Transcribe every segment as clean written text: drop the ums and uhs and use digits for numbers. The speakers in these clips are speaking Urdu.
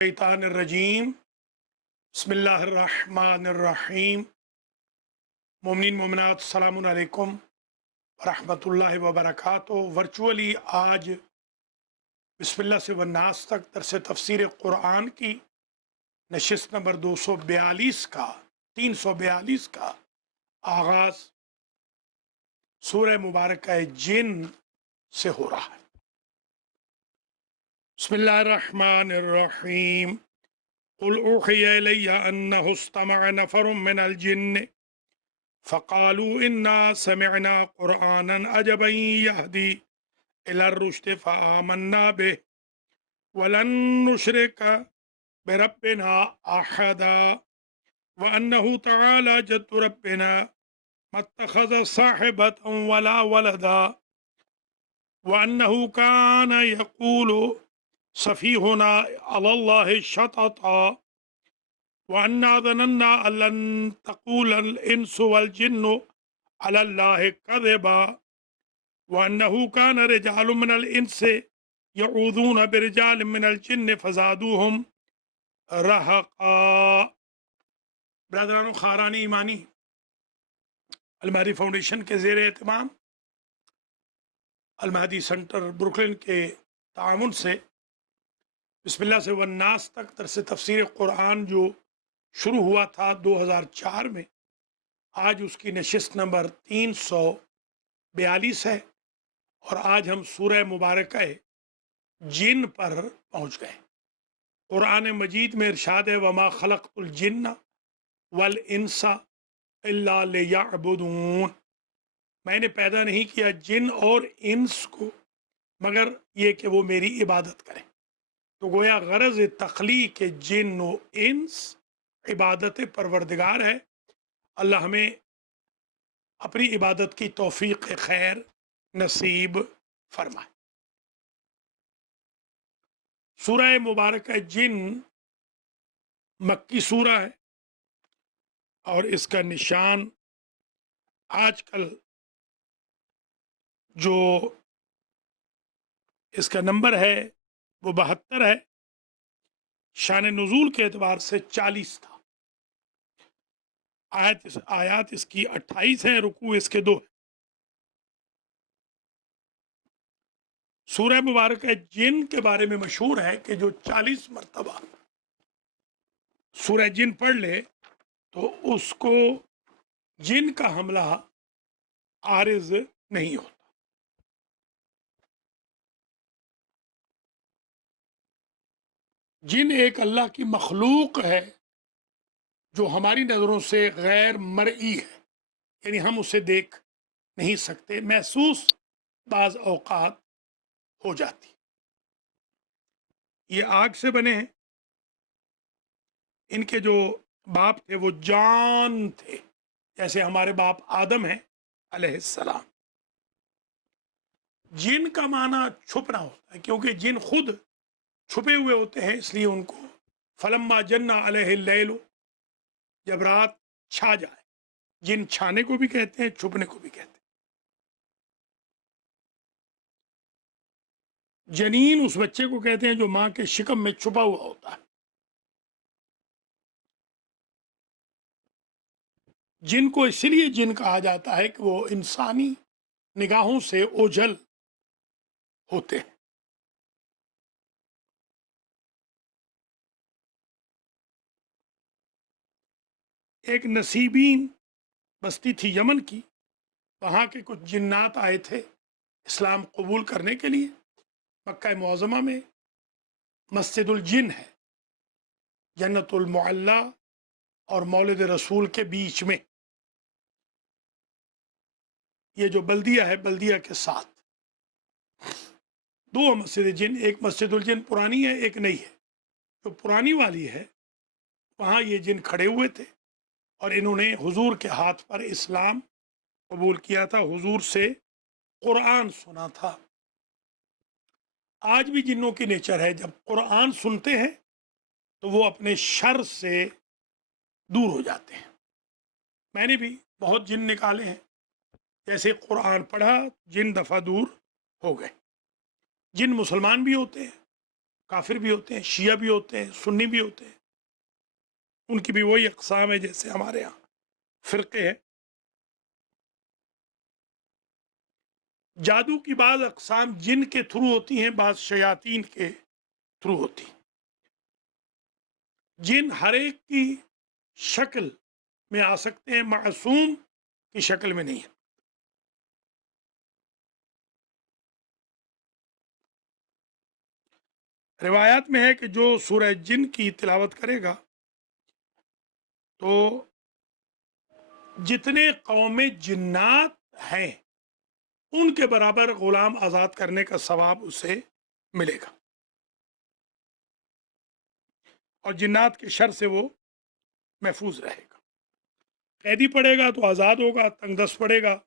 الشیطان الرجیم بسم اللہ الرحمن الرحیم مومنین مومنات السلام علیکم ورحمۃ اللہ وبرکاتہ۔ ورچولی آج بسم اللہ سے والناس تک درس تفسیر قرآن کی نشست نمبر 342 کا آغاز سورہ مبارکہ جن سے ہو رہا ہے۔ بسم اللہ الرحمن الرحیم قل اوحی الی انہ استمع نفر من الجن فقالوا انا سمعنا قرآنا عجبا یہدی الی الرشد فآمنا به ولن نشرک بربنا احدا وانہ تعالی جد ربنا ما اتخذ صاحبة ولا ولدا وانہ کان یقول سفیہنا علی اللہ شططا وَأَنَّا ظَنَنَّا أَن لَّن تَقُولَ الْإِنسُ وَالْجِنُّ عَلَى اللَّهِ كَذِبًا وَأَنَّهُ كَانَ رِجَالٌ مِّنَ الْإِنسِ يَعُوذُونَ بِرِجَالٍ مِّنَ الْجِنِّ فَزَادُوهُمْ رَهَقًا۔ برادران خاران ایمانی المہدی فاؤنڈیشن کے زیر اہتمام المہدی سینٹر بروکلن کے تعاون سے بسم اللہ سے والناس تک درس تفسیر قرآن جو شروع ہوا تھا 2004 میں، آج اس کی نشست نمبر 342 ہے، اور آج ہم سورہ مبارکہ جن پر پہنچ گئے۔ قرآن مجید میں ارشاد ہے وما خلقت الجن والانس الا لیعبدون، میں نے پیدا نہیں کیا جن اور انس کو مگر یہ کہ وہ میری عبادت کریں۔ تو گویا غرض تخلیق جن و انس عبادت پروردگار ہے۔ اللہ ہمیں اپنی عبادت کی توفیق خیر نصیب فرمائے۔ سورہ مبارکہ جن مکی سورہ ہے، اور اس کا نشان آج کل جو اس کا نمبر ہے وہ 72 ہے، شان نزول کے اعتبار سے 40 تھا، آیات اس کی 28 ہیں، رکوع اس کے 2 ہیں۔ سورہ مبارکہ جن کے بارے میں مشہور ہے کہ جو 40 مرتبہ سورہ جن پڑھ لے تو اس کو جن کا حملہ عارض نہیں ہوتا۔ جن ایک اللہ کی مخلوق ہے جو ہماری نظروں سے غیر مرئی ہے، یعنی ہم اسے دیکھ نہیں سکتے، محسوس بعض اوقات ہو جاتی۔ یہ آگ سے بنے ہیں، ان کے جو باپ تھے وہ جان تھے، جیسے ہمارے باپ آدم ہیں علیہ السلام۔ جن کا معنی چھپنا ہوتا ہے، کیونکہ جن خود چھپے ہوئے ہوتے ہیں، اس لیے ان کو فلما جن علیہ اللیل، جب رات چھا جائے، جن چھانے کو بھی کہتے ہیں، چھپنے کو بھی کہتے ہیں۔ جنین اس بچے کو کہتے ہیں جو ماں کے شکم میں چھپا ہوا ہوتا ہے۔ جن کو اس لیے جن کہا جاتا ہے کہ وہ انسانی نگاہوں سے اوجھل ہوتے ہیں۔ ایک نصیبین بستی تھی یمن کی، وہاں کے کچھ جنات آئے تھے اسلام قبول کرنے کے لیے۔ مکہ معظمہ میں مسجد الجن ہے، جنت المعلی اور مولد رسول کے بیچ میں، یہ جو بلدیہ ہے، بلدیہ کے ساتھ 2 مسجد جن، ایک مسجد الجن پرانی ہے، ایک نئی ہے۔ جو پرانی والی ہے وہاں یہ جن کھڑے ہوئے تھے، اور انہوں نے حضور کے ہاتھ پر اسلام قبول کیا تھا، حضور سے قرآن سنا تھا۔ آج بھی جنوں کی نیچر ہے، جب قرآن سنتے ہیں تو وہ اپنے شر سے دور ہو جاتے ہیں۔ میں نے بھی بہت جن نکالے ہیں، جیسے قرآن پڑھا جن دفعہ دور ہو گئے۔ جن مسلمان بھی ہوتے ہیں، کافر بھی ہوتے ہیں، شیعہ بھی ہوتے ہیں، سنی بھی ہوتے ہیں، ان کی بھی وہی اقسام ہے جیسے ہمارے یہاں فرقے ہیں۔ جادو کی بعض اقسام جن کے تھرو ہوتی ہیں، بعض شیاطین کے تھرو ہوتی ہیں۔ جن ہر ایک کی شکل میں آ سکتے ہیں، معصوم کی شکل میں نہیں ہے۔ روایات میں ہے کہ جو سورہ جن کی تلاوت کرے گا تو جتنے قوم جنات ہیں ان کے برابر غلام آزاد کرنے کا ثواب اسے ملے گا، اور جنات کے شر سے وہ محفوظ رہے گا۔ قیدی پڑے گا تو آزاد ہوگا، تنگ دست پڑے گا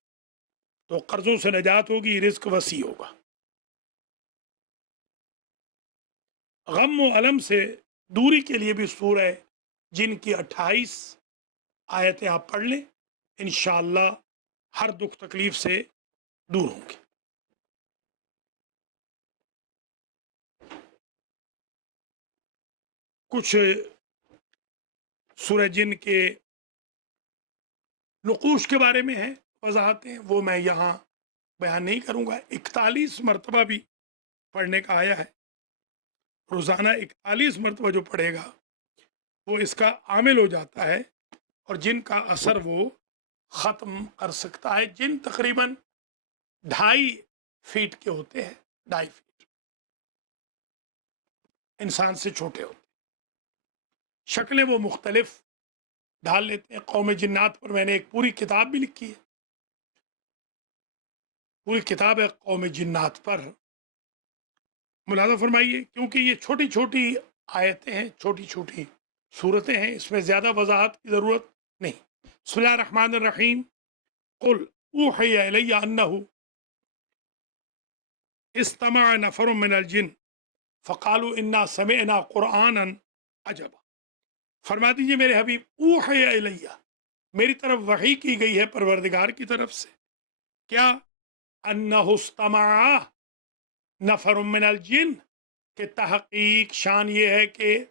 تو قرضوں سے نجات ہوگی، رزق وسیع ہوگا۔ غم و علم سے دوری کے لیے بھی سورہ جن کی 28 آیتیں آپ پڑھ لیں، انشاءاللہ ہر دکھ تکلیف سے دور ہوں گے۔ کچھ سورہ جن کے نقوش کے بارے میں ہیں وضاحتیں، وہ میں یہاں بیان نہیں کروں گا۔ 41 مرتبہ بھی پڑھنے کا آیا ہے، روزانہ 41 مرتبہ جو پڑھے گا وہ اس کا عامل ہو جاتا ہے، اور جن کا اثر وہ ختم کر سکتا ہے۔ جن تقریباً 2.5 فیٹ کے ہوتے ہیں، 2.5 فیٹ، انسان سے چھوٹے ہوتے ہیں۔ شکلیں وہ مختلف ڈھال لیتے ہیں۔ قوم جنات پر میں نے ایک پوری کتاب بھی لکھی ہے، پوری کتاب ہے قوم جنات پر۔ ملاحظہ فرمائیے، کیونکہ یہ چھوٹی چھوٹی آیتیں ہیں، چھوٹی چھوٹی صورتیں ہیں، اس میں زیادہ وضاحت کی ضرورت نہیں۔ بسم اللہ الرحمن الرحیم۔ قل اوحی الی انہ استمع نفر من الجن فقالوا انا سمعنا قرآنا عجبا۔ فرما دیجئے میرے حبیب، اوحی الیہ، میری طرف وحی کی گئی ہے پروردگار کی طرف سے، کیا؟ انہ استمع نفر من الجن، کہ تحقیق شان یہ ہے کہ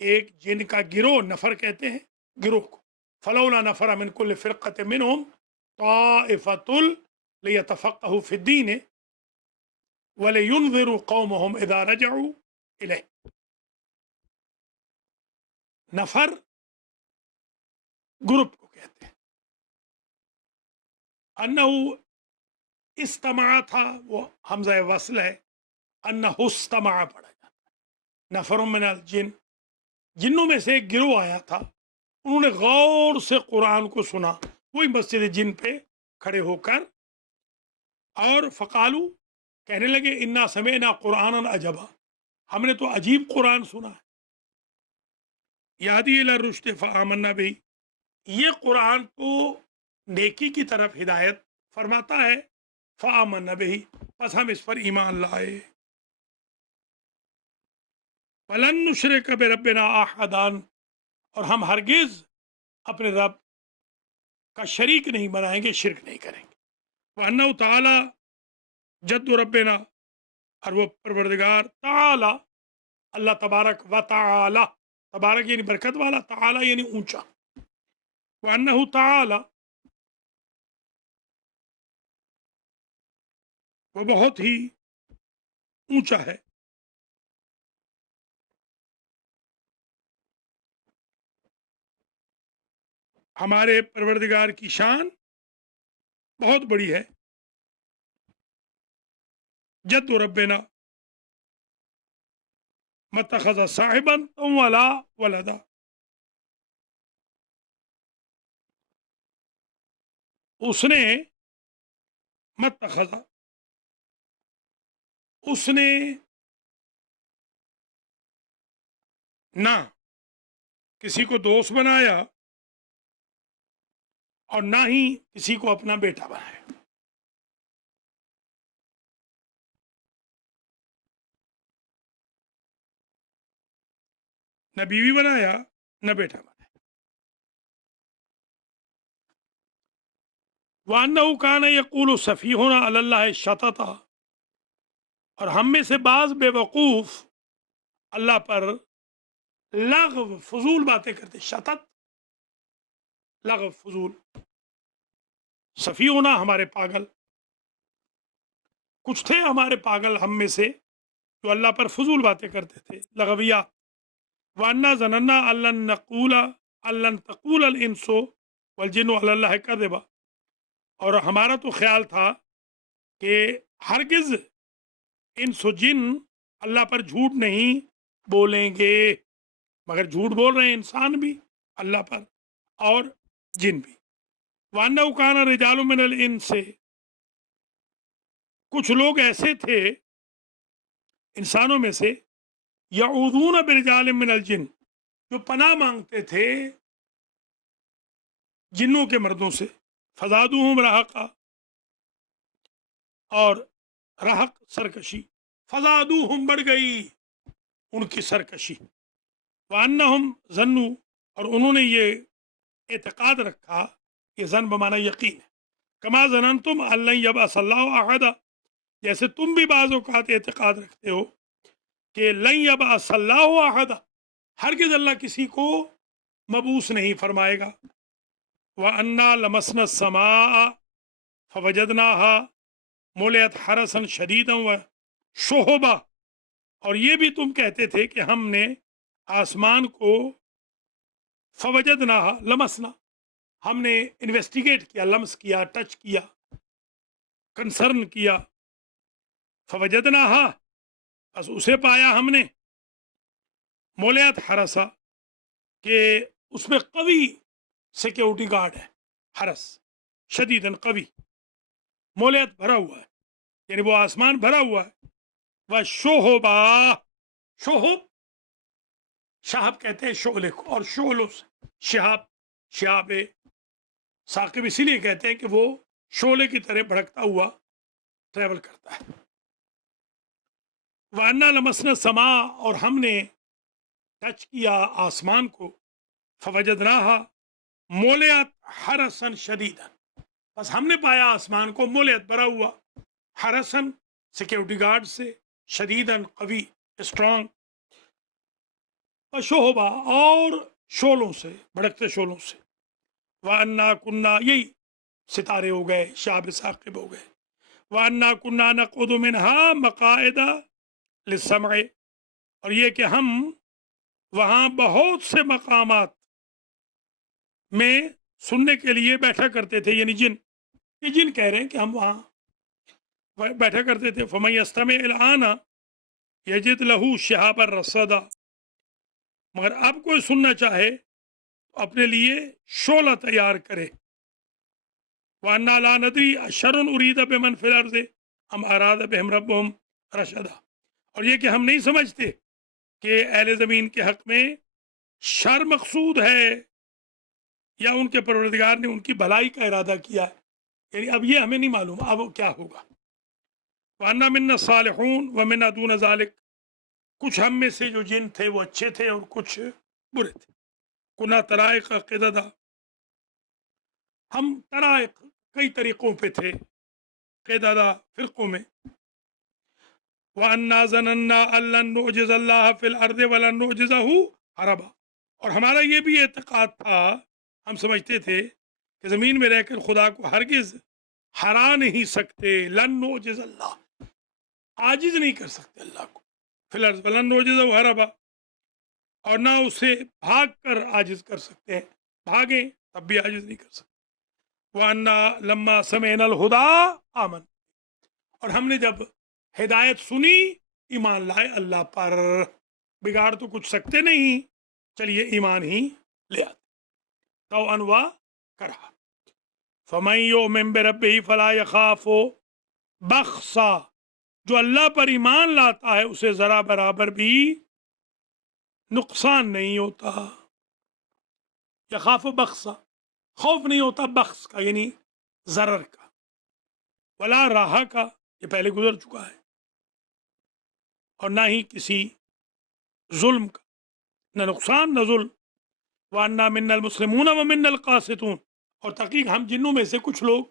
ایک جن کا گروہ، نفر کہتے ہیں گروہ کو، فلولا نفر من کل فرقۃ منہم طائفۃ لیتفقہوا فی الدین ولینذروا قومہم اذا رجعوا الیہ۔ نفر گروپ کو کہتے ہیں، انہ استماع تھا، وہ حمزہ وصل ہے، انہ استماع پڑھا جاتا ہے۔ نفر من الجن، جنوں میں سے ایک گروہ آیا تھا، انہوں نے غور سے قرآن کو سنا، وہی مسجد جن پہ کھڑے ہو کر، اور فقالو، کہنے لگے، انا سمعنا قرآنا عجبا، ہم نے تو عجیب قرآن سنا ہے، یہدی الی الرشد فآمنا بہ، یہ قرآن تو نیکی کی طرف ہدایت فرماتا ہے، فآمنا بہ، پس ہم اس پر ایمان لائے۔ ولن نشرک بربنا احدا، اور ہم ہرگز اپنے رب کا شریک نہیں بنائیں گے، شرک نہیں کریں گے۔ وانہ تعالی جد ربنا، اور وہ پروردگار تعالی، اللہ تبارک و تعالی، تبارک یعنی برکت والا، تعالی یعنی اونچا، وانہ تعالی، وہ بہت ہی اونچا ہے۔ ہمارے پروردگار کی شان بہت بڑی ہے۔ جد ربنا متخذ صاحبا ولا ولدا، اس نے متخذ، اس نے نہ کسی کو دوست بنایا اور نہ ہی کسی کو اپنا بیٹا بنایا۔ نہ بیوی بنایا، نہ بیٹا بنایا۔ وَأَنَّهُ كَانَ يَقُولُ سَفِيهُنَا عَلَى اللَّهِ شَطَطًا، اور ہم میں سے بعض بے وقوف اللہ پر لغو فضول باتیں کرتے. شطط لغو فضول. صفیونا ہمارے پاگل. کچھ تھے ہمارے پاگل ہم میں سے جو اللہ پر فضول باتیں کرتے تھے, لغویات. وَأَنَّا ظَنَنَّا أَلَّن تَقُولَ الْإِنسُ وَالْجِنُّ عَلَى اللَّهِ كَذِبًا, اور ہمارا تو خیال تھا کہ ہرگز انس و جن اللہ پر جھوٹ نہیں بولیں گے, مگر جھوٹ بول رہے ہیں انسان بھی اللہ پر اور جن بھی. وَأَنَّهُ كَانَ رِجَالٌ مِّنَ الْإِنسِ, کچھ لوگ ایسے تھے انسانوں میں سے, یعوذون برجال من الجن, جو پناہ مانگتے تھے جنوں کے مردوں سے. فزادوہم رہقا, اور رہق سرکشی. فزادوہم بڑھ گئی ان کی سرکشی. وانہم ظنوا, اور انہوں نے یہ اعتقاد رکھا, یہ ظن بمعنی یقین ہے, کما ظننتم ان لن یبعث اللہ احدا, جیسے تم بھی بعض اوقات اعتقاد رکھتے ہو کہ لن یبعث اللہ احدا, ہرگز اللہ کسی کو مبعوث نہیں فرمائے گا. وَأَنَّا لَمَسْنَا السَّمَاءَ فَوَجَدْنَاهَا مُلِئَتْ حَرَسًا شَدِيدًا وَشُهُبًا, اور یہ بھی تم کہتے تھے کہ ہم نے آسمان کو فوجدناها لمسنا, ہم نے انویسٹیگیٹ کیا, لمس کیا, ٹچ کیا, کنسرن کیا. فوجدناها, بس اسے پایا ہم نے, مُلِئَتْ حَرَسًا, کہ اس میں قوی سیکیورٹی گارڈ ہے. حرس شدیدن قوی, مولت بھرا ہوا ہے, یعنی وہ آسمان بھرا ہوا ہے. وہ شوہبا, شوہب شہاب کہتے ہیں شعلے کو, اور شعلوں سے شہاب, شہاب ثاقب اسی لیے کہتے ہیں کہ وہ شعلے کی طرح بھڑکتا ہوا ٹریول کرتا ہے. وَأَنَّا لَمَسْنَا السَّمَاءَ, اور ہم نے ٹچ کیا آسمان کو. فوجدناها مُلِئَتْ حَرَسًا شَدِيدًا, بس ہم نے پایا آسمان کو مُلِئَت بھرا ہوا, حرسن سیکیورٹی گارڈ سے, شدیدن قوی اسٹرانگ, شوہبا اور شولوں سے, بھڑکتے شولوں سے. وَأَنَّا كُنَّا, یہی ستارے ہو گئے, شہاب ثاقب ہو گئے. وَأَنَّا كُنَّا نَقْعُدُ مِنْهَا مَقَاعِدَ لِلسَّمْعِ, اور یہ کہ ہم وہاں بہت سے مقامات میں سننے کے لیے بیٹھا کرتے تھے, یعنی جن, یہ جن کہہ رہے ہیں کہ ہم وہاں بیٹھا کرتے تھے. فَمَن يَسْتَمِعِ الْآنَ يَجِدْ لَهُ شِهَابًا رَصَدًا, مگر اب کوئی سننا چاہے تو اپنے لیے شعلہ تیار کرے. وَأَنَّا لَا نَدْرِي أَشَرٌ أُرِيدَ بِمَنْ فِي الْأَرْضِ أَمْ أَرَادَ بِهِمْ رَبُّهُمْ رَشَدًا, اور یہ کہ ہم نہیں سمجھتے کہ اہل زمین کے حق میں شر مقصود ہے یا ان کے پروردگار نے ان کی بھلائی کا ارادہ کیا ہے, یعنی اب یہ ہمیں نہیں معلوم اب کیا ہوگا. وَأَنَّا مِنَّا الصَّالِحُونَ وَمِنَّا دُونَ ذَلِكَ, کچھ ہم میں سے جو جن تھے وہ اچھے تھے اور کچھ برے تھے. کُنَّا طَرَائِقَ قِدَدًا, ہم طرائق کئی طریقوں پہ تھے, قِدَدًا فرقوں میں. وَأَنَّا ظَنَنَّا أَن لَّن نُّعْجِزَ اللَّهَ فِي الْأَرْضِ وَلَن نُّعْجِزَهُ هَرَبًا, اور ہمارا یہ بھی اعتقاد تھا, ہم سمجھتے تھے کہ زمین میں رہ کر خدا کو ہرگز ہرا نہیں سکتے. لن نعجز اللہ, عاجز نہیں کر سکتے اللہ کو. فی الارض ولن نعجزہ ہربا, اور نہ اسے بھاگ کر عاجز کر سکتے ہیں, بھاگیں تب بھی عاجز نہیں کر سکتے. وَأَنَّا لَمَّا سَمِعْنَا الْهُدَىٰ آمَنَ, اور ہم نے جب ہدایت سنی ایمان لائے اللہ پر. بگاڑ تو کچھ سکتے نہیں, چلیے ایمان ہی لے آتے. تو انوا کرا. فَمَن يُؤْمِن بِرَبِّهِ فَلَا يَخَافُ بَخْسًا, جو اللہ پر ایمان لاتا ہے اسے ذرا برابر بھی نقصان نہیں ہوتا. یخاف بخسا, خوف نہیں ہوتا بخس کا یعنی ضرر کا. ولا راہ کا, یہ پہلے گزر چکا ہے, اور نہ ہی کسی ظلم کا, نہ نقصان نہ ظلم. وَأَنَّا مِنَّا الْمُسْلِمُونَ وَمِنَّا الْقَاسِطُونَ, اور تحقیق ہم جنوں میں سے کچھ لوگ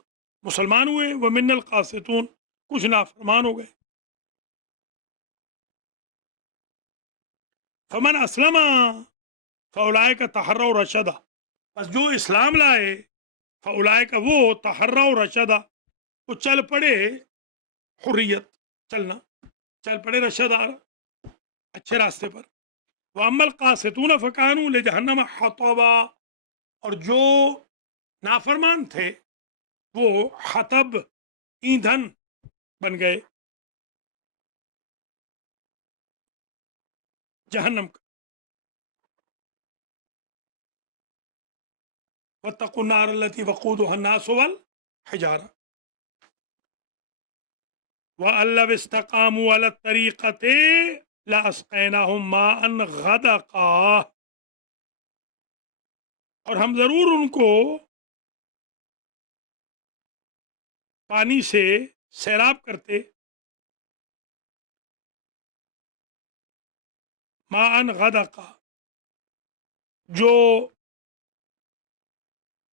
مسلمان ہوئے, وَمِنَّا الْقَاسِطُونَ, کچھ نافرمان ہو گئے. فمن اسلم فاولئک تحروا رشدا، بس جو اسلام لائے فاولئک وہ تحروا رشدا، وہ چل پڑے حریت، چلنا، چل پڑے رشدار، اچھے راستے پر. وَأَمَّا الْقَاسِطُونَ فَكَانُوا لِجَهَنَّمَ حَطَبًا، اور جو نافرمان تھے وہ حطب، ایندھن بن گئے جہنم کا. وَاتَّقُوا النَّارَ الَّتِي وَقُودُهَا النَّاسُ وَالْحِجَارَةُ وَأَن لَّوِ اسْتَقَامُوا عَلَى الطَّرِيقَةِ لَأَسْقَيْنَاهُم مَّاءً غَدَقًا، اور ہم ضرور ان کو پانی سے سیراب کرتے. ماءً غدقا، جو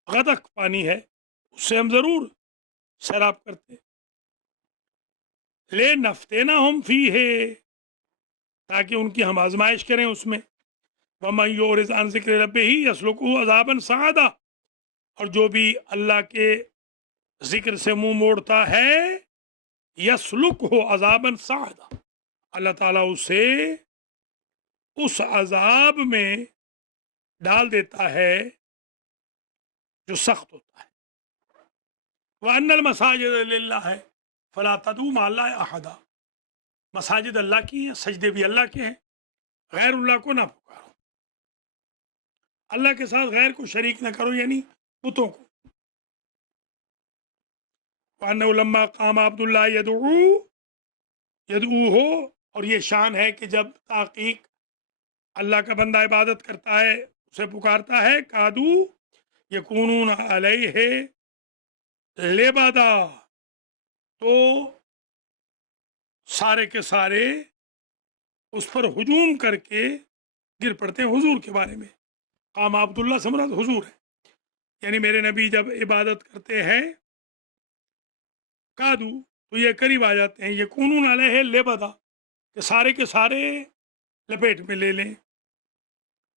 غدق پانی ہے اس سے ہم ضرور سیراب کرتے. لے نفتینہم فیہ، تاکہ ان کی ہم آزمائش کریں اس میں. وَمَن یُعْرِضْ عَن ذِکْرِ رَبِّهِ یسلکہ عذابا صعدا، اور جو بھی اللہ کے ذکر سے منہ موڑتا ہے یسلکہ عذابا صعدا، اللہ تعالیٰ اسے اس عذاب میں ڈال دیتا ہے جو سخت ہوتا ہے. وَأَنَّ الْمَسَاجِدَ لِلَّهِ فَلَا تَدْعُوا مَعَ اللَّهِ أَحَدًا، مساجد اللہ کی ہیں، سجدے بھی اللہ کے ہیں، غیر اللہ کو نہ پکارو، اللہ کے ساتھ غیر کو شریک نہ کرو، یعنی بتوں کو. وَأَنَّهُ لَمَّا قَامَ عَبْدُ اللَّهِ يَدْعُوهُ، اور یہ شان ہے کہ جب تحقیق اللہ کا بندہ عبادت کرتا ہے، اسے پکارتا ہے، کادو یکونون علیہ لبدا، تو سارے کے سارے اس پر ہجوم کر کے گر پڑتے ہیں. حضور کے بارے میں قام عبداللہ سے مراد حضور ہے، یعنی میرے نبی جب عبادت کرتے ہیں کادو، تو یہ قریب آ جاتے ہیں، یکونون علیہ لبدا، کہ سارے کے سارے لپیٹ میں لے لیں.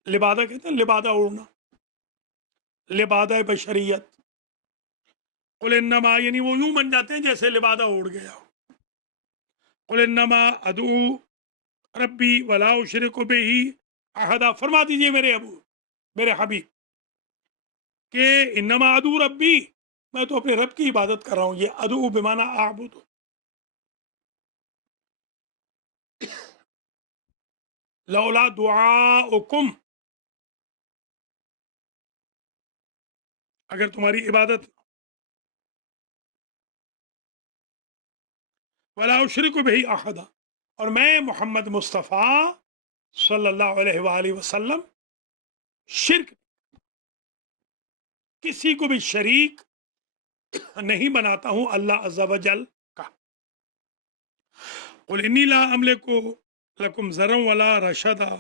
لبادہ کہتے ہیں لبادہ اڑنا، لبادہ بشریت. قل انما، یعنی وہ یوں بن جاتے ہیں جیسے لبادہ اڑ گیا ہو. قل انما ادعو ربی ولا اشرک بہ احدا، فرما دیجئے میرے میرے حبیب کہ انما ادعو ربی، میں تو اپنے رب کی عبادت کر رہا ہوں. یہ ادعو بمعنی اعبد، لولا دعاؤکم، اگر تمہاری عبادت، ولا اشرک بہ احدا، اور میں محمد مصطفیٰ صلی اللہ علیہ وآلہ وسلم شرک، کسی کو بھی شریک نہیں بناتا ہوں اللہ عز و جل کا. قل انی لا املک لکم ضرا ولا رشدا،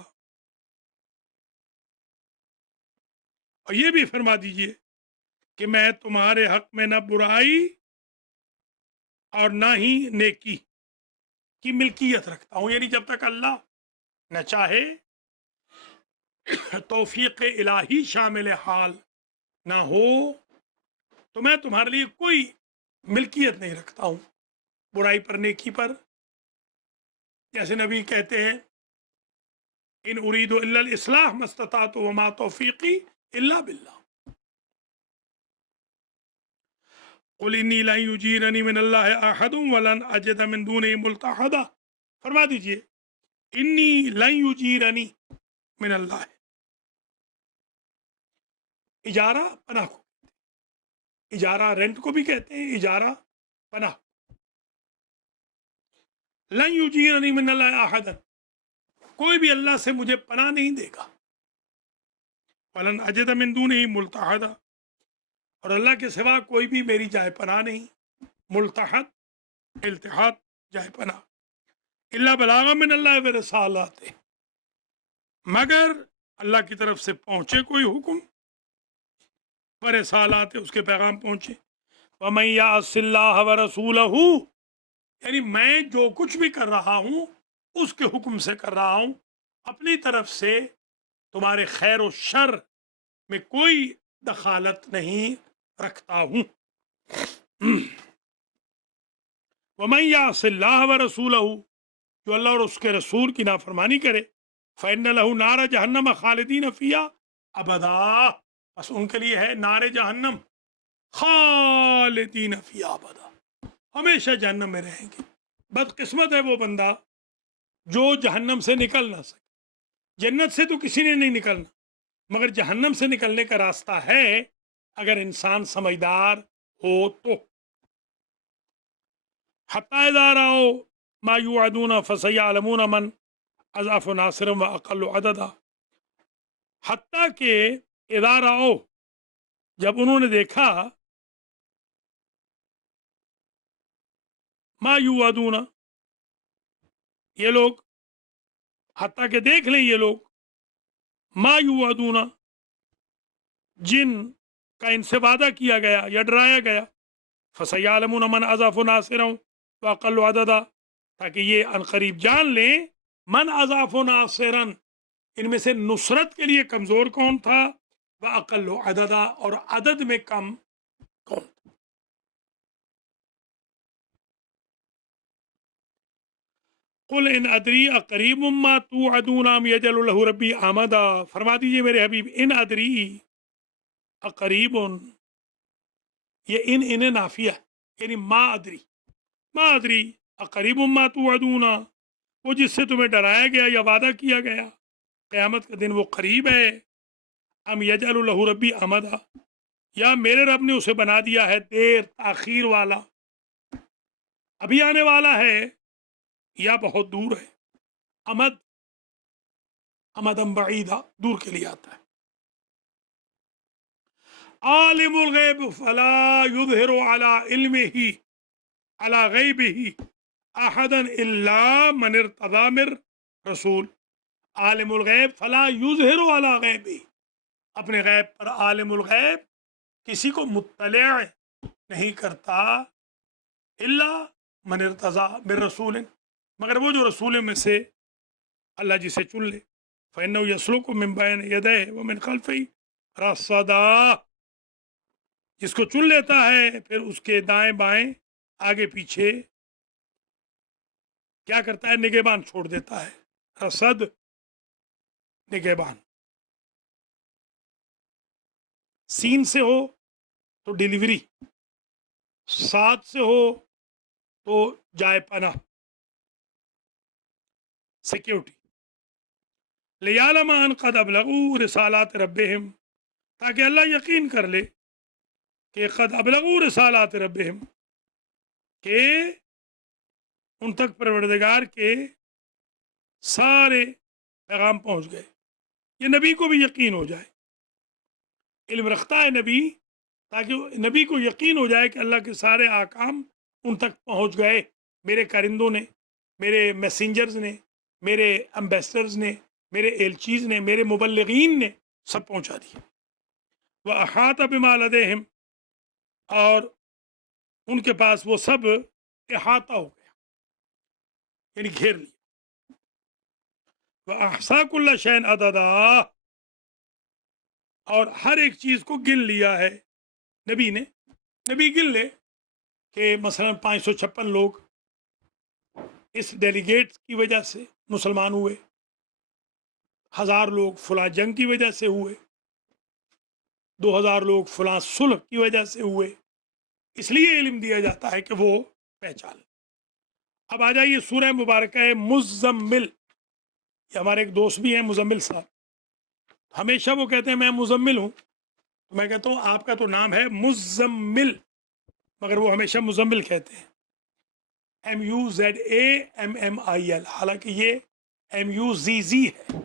اور یہ بھی فرما دیجئے کہ میں تمہارے حق میں نہ برائی اور نہ ہی نیکی کی ملکیت رکھتا ہوں، یعنی جب تک اللہ نہ چاہے توفیق الہی شامل حال نہ ہو تو میں تمہارے لیے کوئی ملکیت نہیں رکھتا ہوں برائی پر نیکی پر. جیسے نبی کہتے ہیں ان اريد الا الاصلاح ما استطعت وما توفیقی الا باللہ. قل انی لن یجیرنی من اللہ احد ولن اجد من دونہ ملتحدا، فرما دیجئے انی لن یجیرنی من اللہ، اجارہ پناہ کو، اجارہ رینٹ کو بھی کہتے ہیں، اجارہ پناہ. لن یجیرنی من اللہ احد، کوئی بھی اللہ سے مجھے پناہ نہیں دے گا. ولن اجد من دونہ ملتحدا، اور اللہ کے سوا کوئی بھی میری جائے پناہ نہیں. ملتحد، التحاد، جائے پناہ. الا بلاغا من اللہ ورسالاتہ، مگر اللہ کی طرف سے پہنچے کوئی حکم، ورسالاتہ، اس کے پیغام پہنچے. ومن یعص اللہ ورسولہ، یعنی میں جو کچھ بھی کر رہا ہوں اس کے حکم سے کر رہا ہوں، اپنی طرف سے تمہارے خیر و شر میں کوئی دخالت نہیں رکھتا ہوں. وَمَن يَعْصِ اللَّهَ وَرَسُولَهُ، جو اللہ اور اس کے رسول کی نافرمانی کرے، فَإِنَّ لَهُ نَارَ جَهَنَّمَ خَالِدِينَ فِيهَا أَبَدًا، بس ان کے لیے ہے نار جہنم، خالدین فیہا ابدا، ہمیشہ جہنم میں رہیں گے. بدقسمت ہے وہ بندہ جو جہنم سے نکل نہ سکے. جنت سے تو کسی نے نہیں نکلنا، مگر جہنم سے نکلنے کا راستہ ہے اگر انسان سمجھدار ہو تو. حتی اذا رأوا ما یوعدون فسیعلمون من اضعف ناصرا واقل عددا، حتیٰ کہ اذا رأوا، جب انہوں نے دیکھا، ما یوعدون، یہ لوگ، حتیٰ کہ دیکھ لیں یہ لوگ، ما یوعدون، جن کا ان سے وعدہ کیا گیا یا ڈرایا گیا، فسیعلمون من اضعف ناصرا واقل عددا، تاکہ یہ عنقریب جان لیں من اضعف ناصرا، ان میں سے نصرت کے لیے کمزور کون تھا، واقل عددا، اور عدد میں کم کون تھا. قل ان ادری اقریب ما توعدون ام یجعل له ربی امدا، فرما دیجئے میرے حبیب، ان ادری اقریب، یہ ان نافیہ، یعنی ما ادری اقریب ما توعدون، وہ جس سے تمہیں ڈرایا گیا یا وعدہ کیا گیا قیامت کا دن وہ قریب ہے، ام یجعل له ربی امدا، یا میرے رب نے اسے بنا دیا ہے دیر تاخیر والا، ابھی آنے والا ہے یا بہت دور ہے. امدم بعیدہ، دور کے لیے آتا ہے. عالم الغیب فلا یظہر علی علمہ علی غیبہ احدا الا من ارتضی من رسول. عالم الغیب فلا یظہر علی غیبہ، اپنے غیب پر عالم الغیب کسی کو مطلع نہیں کرتا، الا من ارتضی من رسول، مگر وہ جو رسول میں سے اللہ جسے چن لے. فإنه يسلك من بين يديه ومن خلفه رصدا، جس کو چن لیتا ہے پھر اس کے دائیں بائیں آگے پیچھے کیا کرتا ہے، نگہبان چھوڑ دیتا ہے. رصد، نگہبان. سین سے ہو تو ڈیلیوری، ساتھ سے ہو تو جائے پناہ، سیکیورٹی. لیعلم ان قد ابلغوا رسالات ربہم، تاکہ اللہ یقین کر لے کہ قد ابلغوا رسالات ربہم، کہ ان تک پروردگار کے سارے پیغام پہنچ گئے. یہ نبی کو بھی یقین ہو جائے، علم رکھتا ہے نبی، تاکہ نبی کو یقین ہو جائے کہ اللہ کے سارے احکام ان تک پہنچ گئے. میرے کارندوں نے، میرے میسنجرز نے، میرے امبیسڈرز نے، میرے ایلچیز نے، میرے مبلغین نے سب پہنچا دیا. وَأَحَاطَ بِمَا لَدَيْهِمْ، اور ان کے پاس وہ سب احاطہ ہو گیا، یعنی گھیر لیا. وَأَحْصَىٰ كُلَّ شَيْءٍ عَدَدًا، اور ہر ایک چیز کو گن لیا ہے نبی نے. نبی گن لے کہ مثلا 556 لوگ اس ڈیلیگیٹ کی وجہ سے مسلمان ہوئے، 1000 لوگ فلاں جنگ کی وجہ سے ہوئے، 2000 لوگ فلاں صلح کی وجہ سے ہوئے. اس لیے علم دیا جاتا ہے کہ وہ پہچان. اب آ جائیے سورہ مبارکہ مزمل. یہ ہمارے ایک دوست بھی ہیں مزمل صاحب، ہمیشہ وہ کہتے ہیں میں مزمل ہوں، تو میں کہتا ہوں آپ کا تو نام ہے مزمل، مگر وہ ہمیشہ مزمل کہتے ہیں، MUZAMMIL، حالانکہ یہ MUZZ ہے.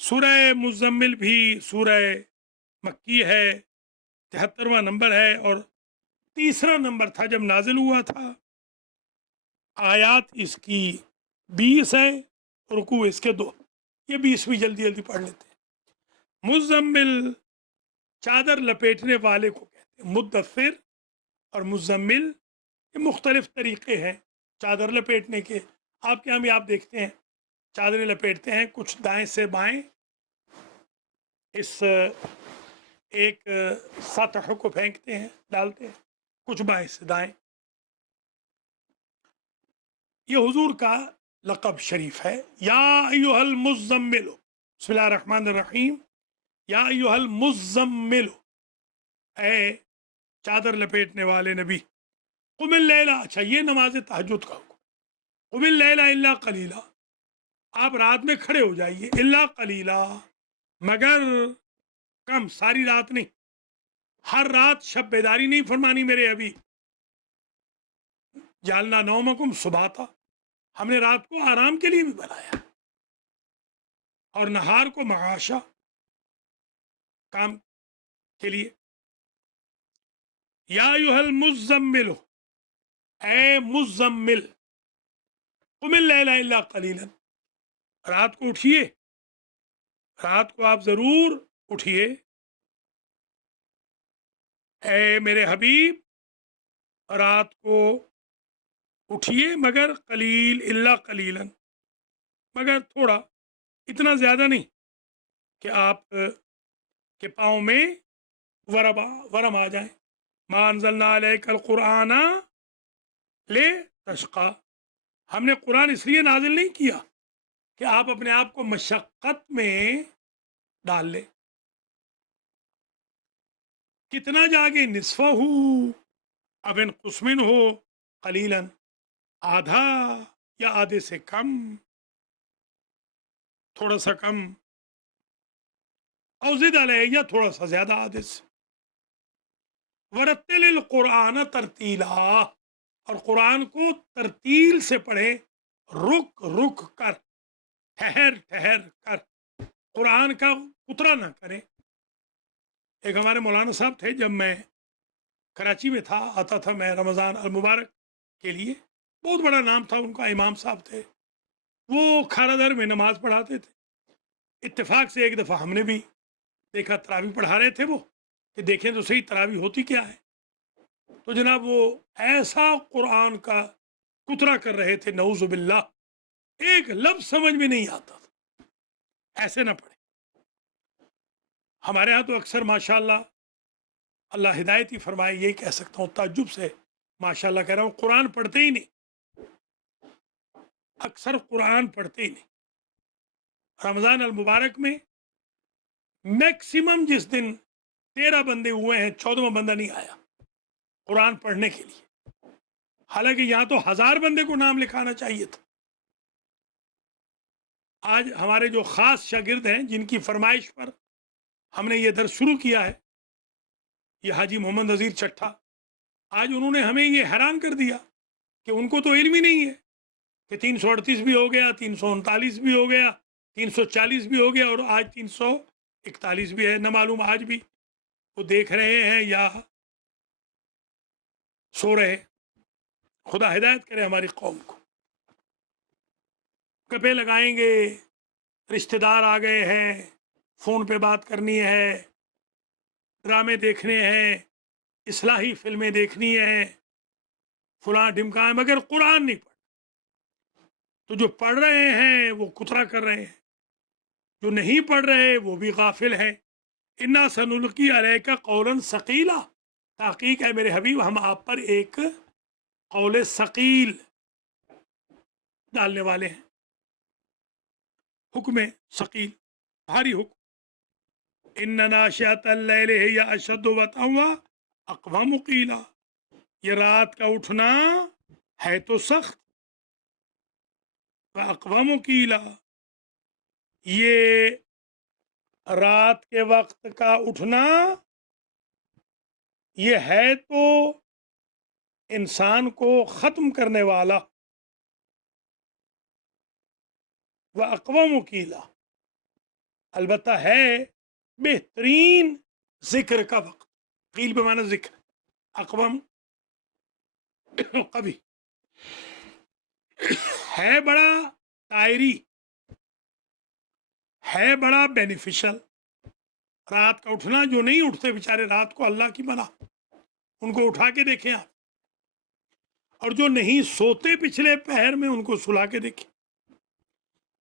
سورہ مزمل بھی سورہ مکی ہے، 73واں نمبر ہے، اور تیسرا نمبر تھا جب نازل ہوا تھا. آیات اس کی 20 ہیں، رکوع اس کے 2. یہ 20 بھی جلدی جلدی پڑھ لیتے ہیں. مزمل چادر لپیٹنے والے کو کہتے ہیں. مدثر اور مزمل یہ مختلف طریقے ہیں چادر لپیٹنے کے. آپ کے یہاں بھی آپ دیکھتے ہیں چادریں لپیٹتے ہیں، کچھ دائیں سے بائیں اس ایک سطح کو پھینکتے ہیں، ڈالتے ہیں، کچھ بائیں سے دائیں. یہ حضور کا لقب شریف ہے. یا ایھا المزمل، بسم اللہ الرحمن الرحیم. یا ایھا المزمل، اے چادر لپیٹنے والے نبی. قم اللیل، اچھا یہ نماز تہجد کا حکم. قم اللیل الا قلیلا، آپ رات میں کھڑے ہو جائیے. الا قلیلا، مگر کم، ساری رات نہیں. ہر رات شب بیداری نہیں فرمانی میرے ابھی. جعلنا نومکم سباتا، ہم نے رات کو آرام کے لیے بھی بنایا، اور نہار کو معاشا، کام کے لیے. یا ایھا المزمل، اے مزمل. قم اللیل الا قلیلا، رات کو اٹھیے، رات کو آپ ضرور اٹھیے اے میرے حبیب. رات کو اٹھیے مگر قلیل، الا قلیلا، مگر تھوڑا، اتنا زیادہ نہیں کہ آپ کے پاؤں میں ورم آ جائیں. ما انزلنا علیک القرآن لتشقی، ہم نے قرآن اس لیے نازل نہیں کیا کہ آپ اپنے آپ کو مشقت میں ڈال لیں. کتنا جاگے؟ نصفہ ہو، اب انقص منہ قلیلا، آدھا یا آدھے سے کم، تھوڑا سا کم. او زد علیہ، یا تھوڑا سا زیادہ آدھے سے. ورتل القرآن ترتیلا، اور قرآن کو ترتیل سے پڑھے، رک رک کر، ٹھہر ٹھہر کر. قرآن کا اترا نہ کریں. ایک ہمارے مولانا صاحب تھے، جب میں کراچی میں تھا، آتا تھا میں رمضان المبارک کے لیے. بہت بڑا نام تھا ان کا، امام صاحب تھے. وہ کھارا در میں نماز پڑھاتے تھے. اتفاق سے ایک دفعہ ہم نے بھی دیکھا، تراویح پڑھا رہے تھے وہ، کہ دیکھیں تو صحیح تراویح ہوتی کیا ہے. تو جناب وہ ایسا قرآن کا کترا کر رہے تھے، نعوذ باللہ، ایک لفظ سمجھ میں نہیں آتا تھا. ایسے نہ پڑھیں. ہمارے ہاں تو اکثر ماشاءاللہ، اللہ ہدایت ہی فرمائے، یہی کہہ سکتا ہوں تعجب سے ماشاءاللہ کہہ رہا ہوں، قرآن پڑھتے ہی نہیں. اکثر قرآن پڑھتے ہی نہیں. رمضان المبارک میں میکسیمم جس دن 13 بندے ہوئے ہیں، 14واں بندہ نہیں آیا قرآن پڑھنے کے لیے. حالانکہ یہاں تو 1000 بندے کو نام لکھانا چاہیے تھا. آج ہمارے جو خاص شاگرد ہیں، جن کی فرمائش پر ہم نے یہ درس شروع کیا ہے، یہ حاجی محمد نذیر چٹھا، آج انہوں نے ہمیں یہ حیران کر دیا کہ ان کو تو علم ہی نہیں ہے کہ 338 بھی ہو گیا، 339 بھی ہو گیا، 340 بھی ہو گیا، اور آج 341 بھی ہے. نہ معلوم آج بھی وہ دیکھ رہے ہیں یا سو رہے. خدا ہدایت کرے ہماری قوم کو. گپے لگائیں گے، رشتہ دار آ گئے ہیں، فون پہ بات کرنی ہے، ڈرامے دیکھنے ہیں، اصلاحی فلمیں دیکھنی ہے، فلاں ڈھمکا ہے، مگر قرآن نہیں پڑھ. تو جو پڑھ رہے ہیں وہ کترا کر رہے ہیں، جو نہیں پڑھ رہے وہ بھی غافل ہیں. انا سنلقی علیک قولا ثقیلا، تحقیق ہے میرے حبیب، ہم آپ پر ایک قول ثقیل ڈالنے والے ہیں. حکم ثقیل، بھاری حکم. ان ناشئۃ اللیل ہی اشد وطئا واقوم قیلا، یہ رات کا اٹھنا ہے تو سخت. واقوم قیلا، یہ رات کے وقت کا اٹھنا یہ ہے تو انسان کو ختم کرنے والا. واقوم قیلا، البتہ ہے بہترین ذکر کا وقت. قیل بمعنی ذکر، اقوام کبھی ہے بڑا طائری، ہے بڑا بینیفیشل. رات کا اٹھنا، جو نہیں اٹھتے بیچارے رات کو، اللہ کی بنا، ان کو اٹھا کے دیکھیں آپ. اور جو نہیں سوتے پچھلے پہر میں، ان کو سلا کے دیکھیں.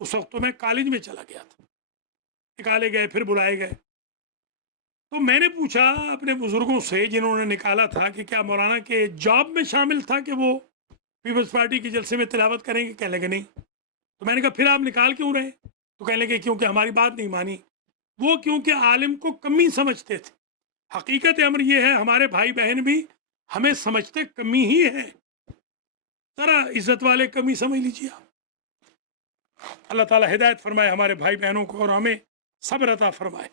اس وقت تو میں کالج میں چلا گیا تھا. نکالے گئے، پھر بلائے گئے. تو میں نے پوچھا اپنے بزرگوں سے جنہوں نے نکالا تھا کہ کیا مولانا کے جاب میں شامل تھا کہ وہ پیپلز پارٹی کے جلسے میں تلاوت کریں گے؟ کہنے لگے نہیں. تو میں نے کہا پھر آپ نکال کیوں رہے؟ تو کہنے لگے کیونکہ ہماری بات نہیں مانی. وہ کیونکہ عالم کو کمی سمجھتے تھے. حقیقت امر یہ ہے ہمارے بھائی بہن بھی ہمیں سمجھتے کمی ہی ہیں. ذرا عزت والے کمی سمجھ لیجیے آپ. اللہ تعالیٰ ہدایت فرمائے ہمارے بھائی بہنوں کو اور ہمیں صبر عطا فرمائے.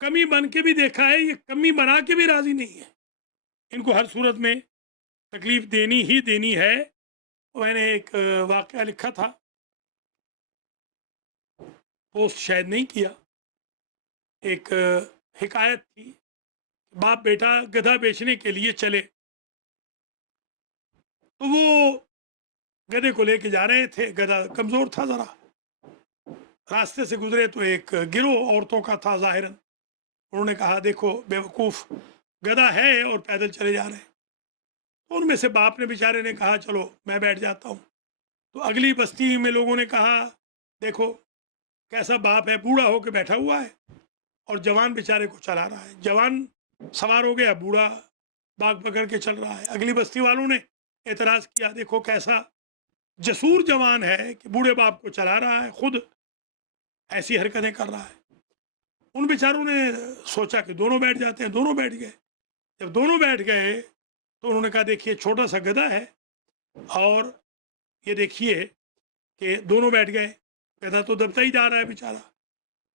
کمی بن کے بھی دیکھا ہے، یہ کمی بنا کے بھی راضی نہیں ہے. ان کو ہر صورت میں تکلیف دینی ہی دینی ہے. میں نے ایک واقعہ لکھا تھا، پوسٹ شاید نہیں کیا. ایک حکایت تھی، باپ بیٹا گدھا بیچنے کے لیے چلے. تو وہ گدھے کو لے کے جا رہے تھے. گدھا کمزور تھا ذرا. راستے سے گزرے تو ایک گروہ عورتوں کا تھا ظاہراً. انہوں نے کہا دیکھو بے وقوف، گدھا ہے اور پیدل چلے جا رہے ہیں. تو ان میں سے باپ نے بیچارے نے کہا چلو میں بیٹھ جاتا ہوں. تو اگلی بستی میں لوگوں نے کہا دیکھو کیسا باپ ہے، بوڑھا ہو کے بیٹھا ہوا ہے اور جوان بیچارے کو چلا رہا ہے. جوان سوار ہو گیا، بوڑھا باغ پکڑ کے چل رہا ہے. اگلی بستی والوں نے اعتراض کیا دیکھو کیسا جسور جوان ہے کہ بوڑھے باپ کو چلا رہا ہے، خود ایسی حرکتیں کر رہا ہے. ان بیچاروں نے سوچا کہ دونوں بیٹھ جاتے ہیں. دونوں بیٹھ گئے. جب دونوں بیٹھ گئے تو انہوں نے کہا دیکھیے چھوٹا سا گدھا ہے اور یہ دیکھیے کہ دونوں بیٹھ گئے. گدھا تو دبتا ہی جا رہا ہے بیچارہ.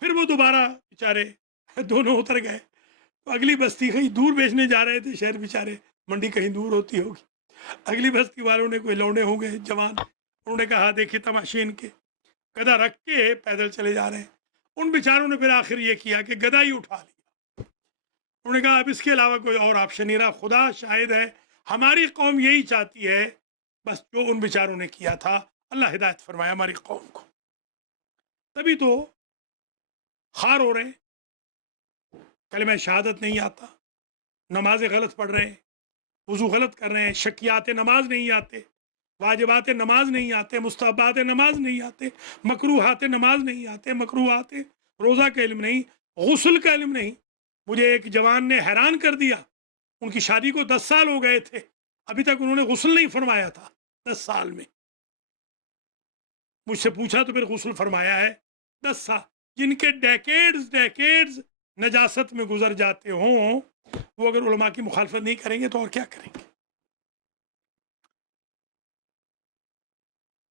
پھر وہ دوبارہ بیچارے دونوں اتر گئے. تو اگلی بستی کہیں دور بیچنے جا رہے تھے شہر بیچارے، منڈی کہیں دور ہوتی ہوگی. اگلی بستی والوں نے کوئی لوڈے ہوں گے جوان، انہوں نے کہا دیکھیے تماشے ان کے، گدھا رکھ کے پیدل چلے جا رہے ہیں. ان بیچاروں نے پھر آخر یہ کیا کہ گدھا ہی اٹھا لیا. انہوں نے کہا اب اس کے علاوہ کوئی اور آپشن نہیں رہا. خدا شاہد ہے ہماری قوم یہی چاہتی ہے بس جو ان بیچاروں نے کیا تھا. اللہ ہدایت فرمائے ہماری قوم کو. تبھی تو خار ہو رہے ہیں، کلمہ شہادت نہیں آتا، نمازیں غلط پڑھ رہے ہیں، وضو غلط کر رہے ہیں، شکیات نماز نہیں آتے، واجبات نماز نہیں آتے، مستحبات نماز نہیں آتے، مکروہات نماز نہیں آتے، مکروہات روزہ کا علم نہیں، غسل کا علم نہیں. مجھے ایک جوان نے حیران کر دیا. ان کی شادی کو 10 سال ہو گئے تھے، ابھی تک انہوں نے غسل نہیں فرمایا تھا. 10 سال میں مجھ سے پوچھا تو پھر غسل فرمایا ہے. 10 سال جن کے ڈیکیڈز نجاست میں گزر جاتے ہوں، وہ اگر علماء کی مخالفت نہیں کریں گے تو اور کیا کریں گے؟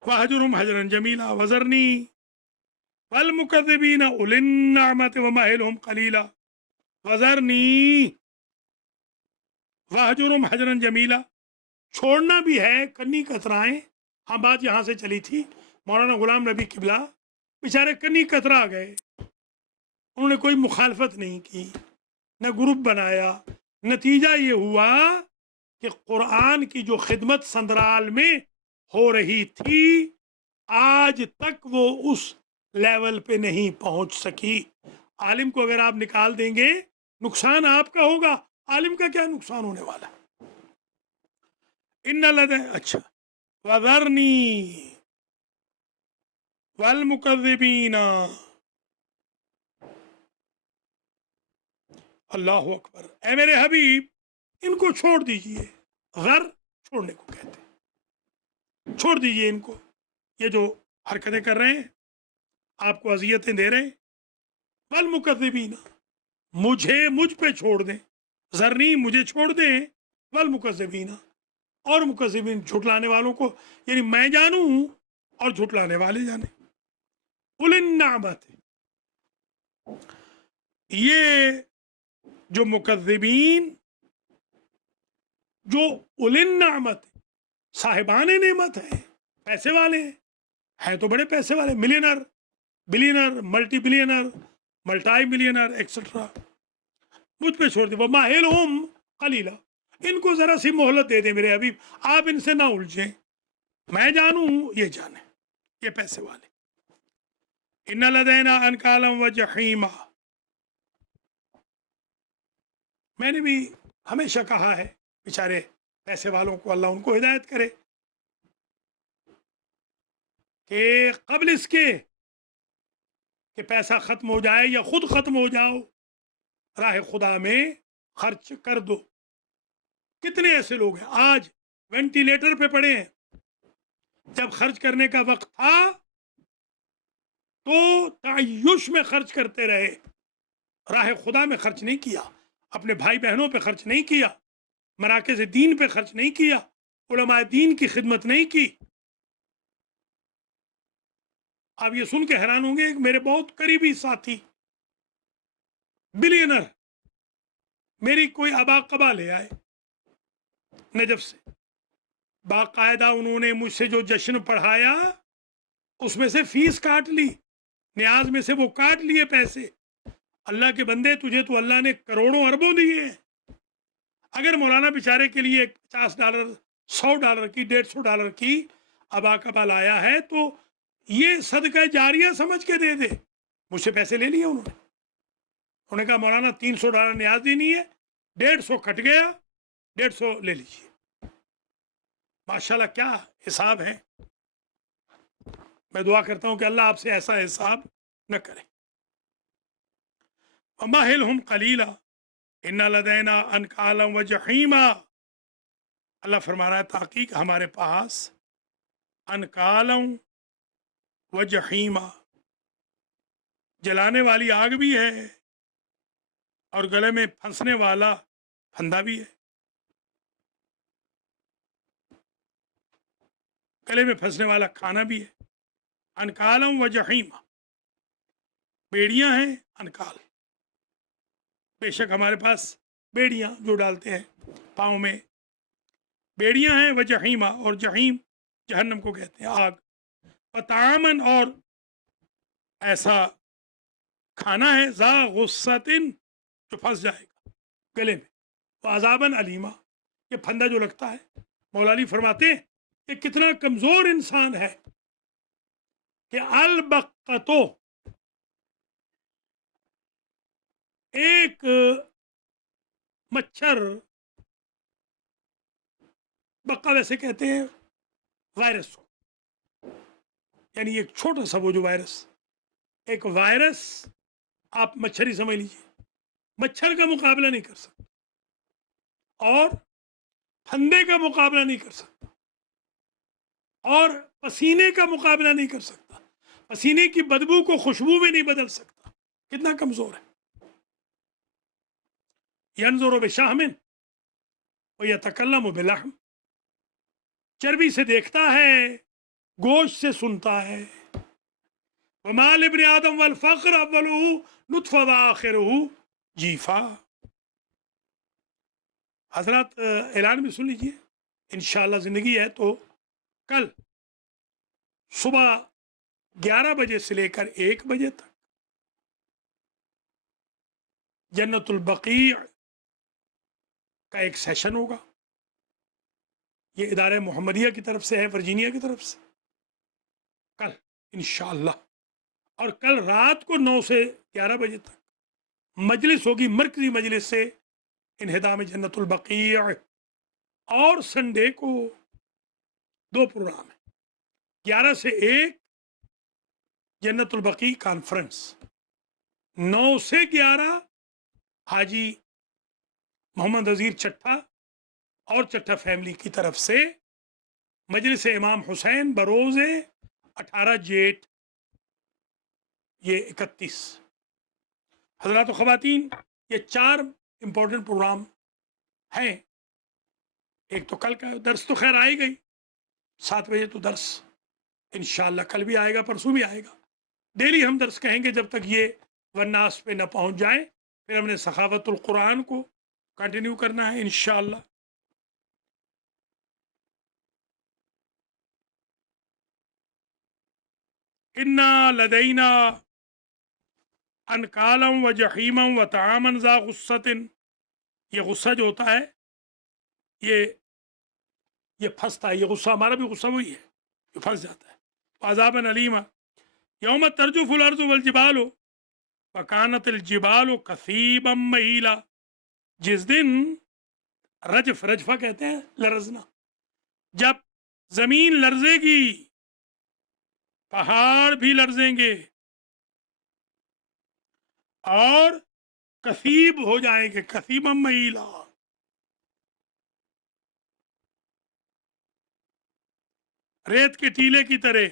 وَهْجُرْهُمْ هَجْرًا جَمِيلًا وَذَرْنِي وَالْمُكَذِّبِينَ أُولِي النَّعْمَةِ وَمَهِّلْهُمْ قَلِيلًا وَذَرْنِي وَهْجُرْهُمْ هَجْرًا جَمِيلًا. چھوڑنا بھی ہے کنی کترائیں. ہاں بات یہاں سے چلی تھی. مولانا غلام نبی قبلہ بیچارے کنی کترا گئے. انہوں نے کوئی مخالفت نہیں کی، نہ گروپ بنایا. نتیجہ یہ ہوا کہ قرآن کی جو خدمت سندرال میں ہو رہی تھی آج تک وہ اس لیول پہ نہیں پہنچ سکی. عالم کو اگر آپ نکال دیں گے نقصان آپ کا ہوگا، عالم کا کیا نقصان ہونے والا ہے؟ اچھا وَذَرْنِي وَالْمُكَذِّبِينَ. اللہ اکبر. اے میرے حبیب ان کو چھوڑ دیجئے. غر چھوڑنے کو کہتے ہیں. چھوڑ دیجئے ان کو، یہ جو حرکتیں کر رہے ہیں، آپ کو اذیتیں دے رہے ہیں. والمکذبین، مجھ پہ چھوڑ دیں. ذرنی مجھے چھوڑ دیں. والمکذبین، اور مکذبین جھٹلانے والوں کو، یعنی میں جانوں اور جھٹلانے والے جانے. اُولی النعمت، یہ جو مکذبین جو اُولی النعمت صاحبان نعمت ہیں، پیسے والے ہیں تو بڑے پیسے والے، milliner, بلینر، multi بلینر، multi milliner extra, مجھ پہ چھوڑ دیں. وَمَهِلْهُمْ قَلِيلًا، ان کو ذرا سی مہلت دے دیں میرے حبیب، آپ ان سے نہ الجھیں. میں جانوں یہ جانے، یہ پیسے والے. اِنَّ لَدَيْنَا أَنْكَالًا وَجَحِيمًا. میں نے بھی ہمیشہ کہا ہے بیچارے پیسے والوں کو اللہ ان کو ہدایت کرے کہ قبل اس کے کہ پیسہ ختم ہو جائے یا خود ختم ہو جاؤ، راہ خدا میں خرچ کر دو۔ کتنے ایسے لوگ ہیں آج وینٹیلیٹر پہ پڑے ہیں، جب خرچ کرنے کا وقت تھا تو تعیش میں خرچ کرتے رہے، راہ خدا میں خرچ نہیں کیا، اپنے بھائی بہنوں پہ خرچ نہیں کیا، مراکز دین پہ خرچ نہیں کیا، علماء دین کی خدمت نہیں کی۔ آپ یہ سن کے حیران ہوں گے، ایک میرے بہت قریبی ساتھی بلینر میری کوئی ابا قبا لے آئے نجف سے، باقاعدہ انہوں نے مجھ سے جو جشن پڑھایا اس میں سے فیس کاٹ لی، نیاز میں سے وہ کاٹ لیے پیسے۔ اللہ کے بندے، تجھے تو اللہ نے کروڑوں اربوں دیے ہیں، اگر مولانا بیچارے کے لیے $50 $100 کی $150 کی ابا قبا لایا ہے تو یہ صدقہ جاریہ سمجھ کے دے دے۔ مجھ سے پیسے لے لیے انہوں نے کہا مولانا $300 نیاز دینی ہے، 150 کٹ گیا، 150 لے لیجیے۔ ماشاءاللہ کیا حساب ہے۔ میں دعا کرتا ہوں کہ اللہ آپ سے ایسا حساب نہ کرے۔ وَمَهِلْهُمْ قَلِيلًا إِنَّ لَدَيْنَا أَنْكَالًا وَجَحِيمًا۔ اللہ فرما رہا ہے تحقیق ہمارے پاس انکالوں وجحیما، جلانے والی آگ بھی ہے اور گلے میں پھنسنے والا پھندا بھی ہے، گلے میں پھنسنے والا کھانا بھی ہے۔ انکالوں وجحیما، بیڑیاں ہیں انکال، بے شک ہمارے پاس بیڑیاں جو ڈالتے ہیں پاؤں میں، بیڑیاں ہیں، وجحیما، اور جحیم جہنم کو کہتے ہیں آگ، وطعامن، اور ایسا کھانا ہے ذا غصتن جو پھنس جائے گا گلے میں، وعذابن علیما، یہ پھندا جو لگتا ہے۔ مولا علی فرماتے ہیں کہ کتنا کمزور انسان ہے کہ البقتو، ایک مچھر، بقا ویسے کہتے ہیں وائرس کو، یعنی ایک چھوٹا سا وہ جو وائرس، ایک وائرس آپ مچھر ہی سمجھ لیجیے، مچھر کا مقابلہ نہیں کر سکتا اور پھندے کا مقابلہ نہیں کر سکتا اور پسینے کا مقابلہ نہیں کر سکتا، پسینے کی بدبو کو خوشبو میں نہیں بدل سکتا، کتنا کمزور ہے۔ ینظر بشہم ویتکلم بلحم، چربی سے دیکھتا ہے، گوشت سے سنتا ہے۔ وما لابن آدم والفقر اولہ نطفہ وآخرہ جیفا۔ حضرات اعلان بھی سن لیجئے، انشاءاللہ زندگی ہے تو کل صبح 11 بجے سے لے کر 1 بجے تک جنت البقیع کا ایک سیشن ہوگا، یہ ادارہ محمدیہ کی طرف سے ہے، ورجینیا کی طرف سے، کل انشاءاللہ، اور کل رات کو 9 سے 11 بجے تک مجلس ہوگی، مرکزی مجلس سے انہدام جنت البقیع، اور سنڈے کو 2 پروگرام ہیں، 11 سے 1 جنت البقیع کانفرنس، 9 سے 11 حاجی محمد نذیر چٹھا اور چٹھا فیملی کی طرف سے مجلس امام حسین بروز 18 جیٹ، یہ 31۔ حضرات و خواتین، یہ 4 امپورٹنٹ پروگرام ہیں۔ ایک تو کل کا درس تو خیر آئے گئی، 7 بجے تو درس انشاءاللہ کل بھی آئے گا، پرسوں بھی آئے گا، ڈیلی ہم درس کہیں گے جب تک یہ والناس پہ نہ پہنچ جائیں، پھر ہم نے سخاوت القرآن کو کنٹینیو کرنا ہے انشاءاللہ۔ انا لدینا انکالا و جحیما و طعاما ذا غصۃ، یہ غصہ جو ہوتا ہے یہ پھنستا ہے، یہ غصہ ہمارا بھی غصہ وہی ہے جو پھنس جاتا ہے۔ عذابا علیما یوم ترجف الارض والجبال وکانت الجبال کثیبا مہیلا، جس دن رجف، رجفہ کہتے ہیں لرزنا، جب زمین لرزے گی پہاڑ بھی لرزیں گے اور کثیب ہو جائیں گے، کثیبا مہیلا، ریت کے ٹیلے کی طرح،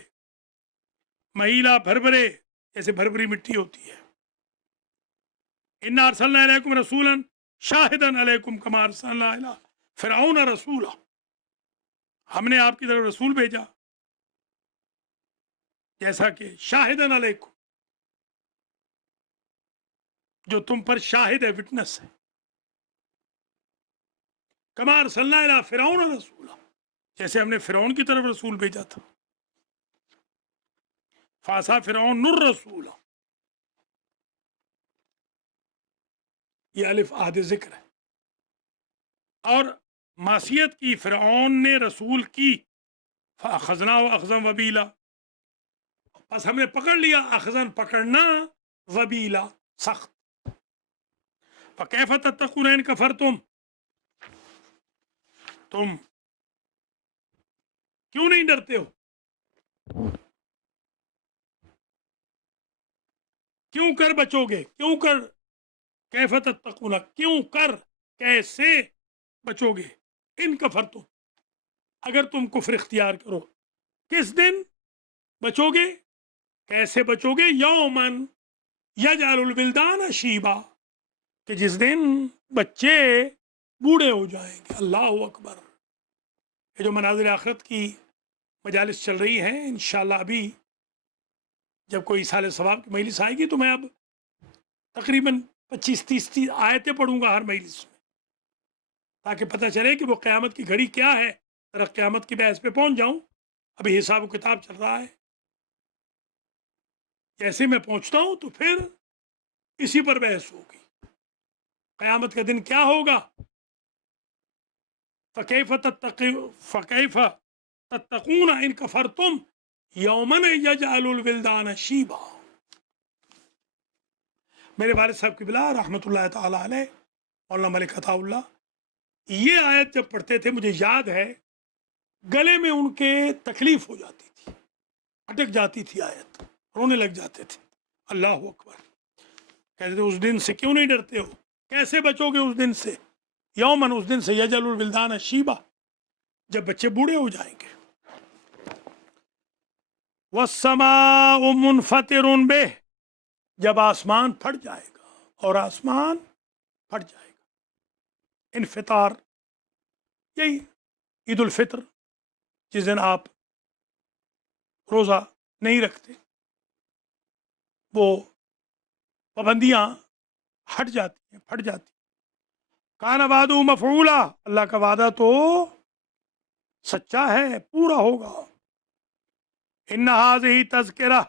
مہیلا بھربھرے، جیسے بھربھری مٹی ہوتی ہے۔ انا ارسلنا الیکم رسولا شاہدا علیکم کما ارسلنا الی فرعون رسولا، ہم نے آپ کی طرف رسول بھیجا جیسا کہ شاہدن علیکم، جو تم پر شاہد ہے، وٹنس ہے، کما ارسلنا الی فرعون رسولا، جیسے ہم نے فرعون کی طرف رسول بھیجا تھا۔ فاسا فرعون الرسول، یہ الف عہد ذکر ہے، اور معصیت کی فرعون نے رسول کی، فاخذناہ اخذا وبیلا، بس ہم نے پکڑ لیا، اخذن پکڑنا، وبیلا سخت۔ فکیف تتقون ان کفرتم، تم کیوں نہیں ڈرتے ہو، کیوں کر بچو گے، کیوں کر، کیف تتقون کیوں کر، کیسے بچو گے، ان کفرتم اگر تم کفر اختیار کرو، کس دن بچو گے، کیسے بچو گے، یومن یجعل الولدان شیبا، کہ جس دن بچے بوڑھے ہو جائیں گے۔ اللہ اکبر۔ یہ جو مناظر آخرت کی مجالس چل رہی ہیں، انشاءاللہ ابھی جب کوئی سال ثواب کی مجلس آئے گی تو میں اب تقریباً 25-30 آیتیں پڑھوں گا ہر مجلس میں، تاکہ پتہ چلے کہ وہ قیامت کی گھڑی کیا ہے، ذرا قیامت کی بحث پہ پہنچ جاؤں۔ ابھی حساب و کتاب چل رہا ہے، جیسے میں پہنچتا ہوں تو پھر اسی پر بحث ہوگی، قیامت کا دن کیا ہوگا، فکیف تتقون ان کفرتم یومن یجعل الولدان شیبا۔ میرے والد صاحب قبلہ رحمۃ اللہ تعالی علیہ، مولانا ملک عطا اللہ، یہ آیت جب پڑھتے تھے مجھے یاد ہے گلے میں ان کے تکلیف ہو جاتی تھی، اٹک جاتی تھی آیت، رونے لگ جاتے تھے۔ اللہ اکبر۔ کہتے تھے اس دن سے کیوں نہیں ڈرتے ہو، کیسے بچو گے اس دن سے، یومن اس دن سے، یجعل الولدان شیبا، جب بچے بوڑھے ہو جائیں گے۔ والسماء منفطر بہ، جب آسمان پھٹ جائے گا، اور آسمان پھٹ جائے گا۔ انفطار یہی عید الفطر، جس دن آپ روزہ نہیں رکھتے، وہ پابندیاں ہٹ جاتی ہیں، پھٹ جاتی ہیں۔ کان وعدہ مفعولا، اللہ کا وعدہ تو سچا ہے، پورا ہوگا۔ ان ھذہ تذکرہ،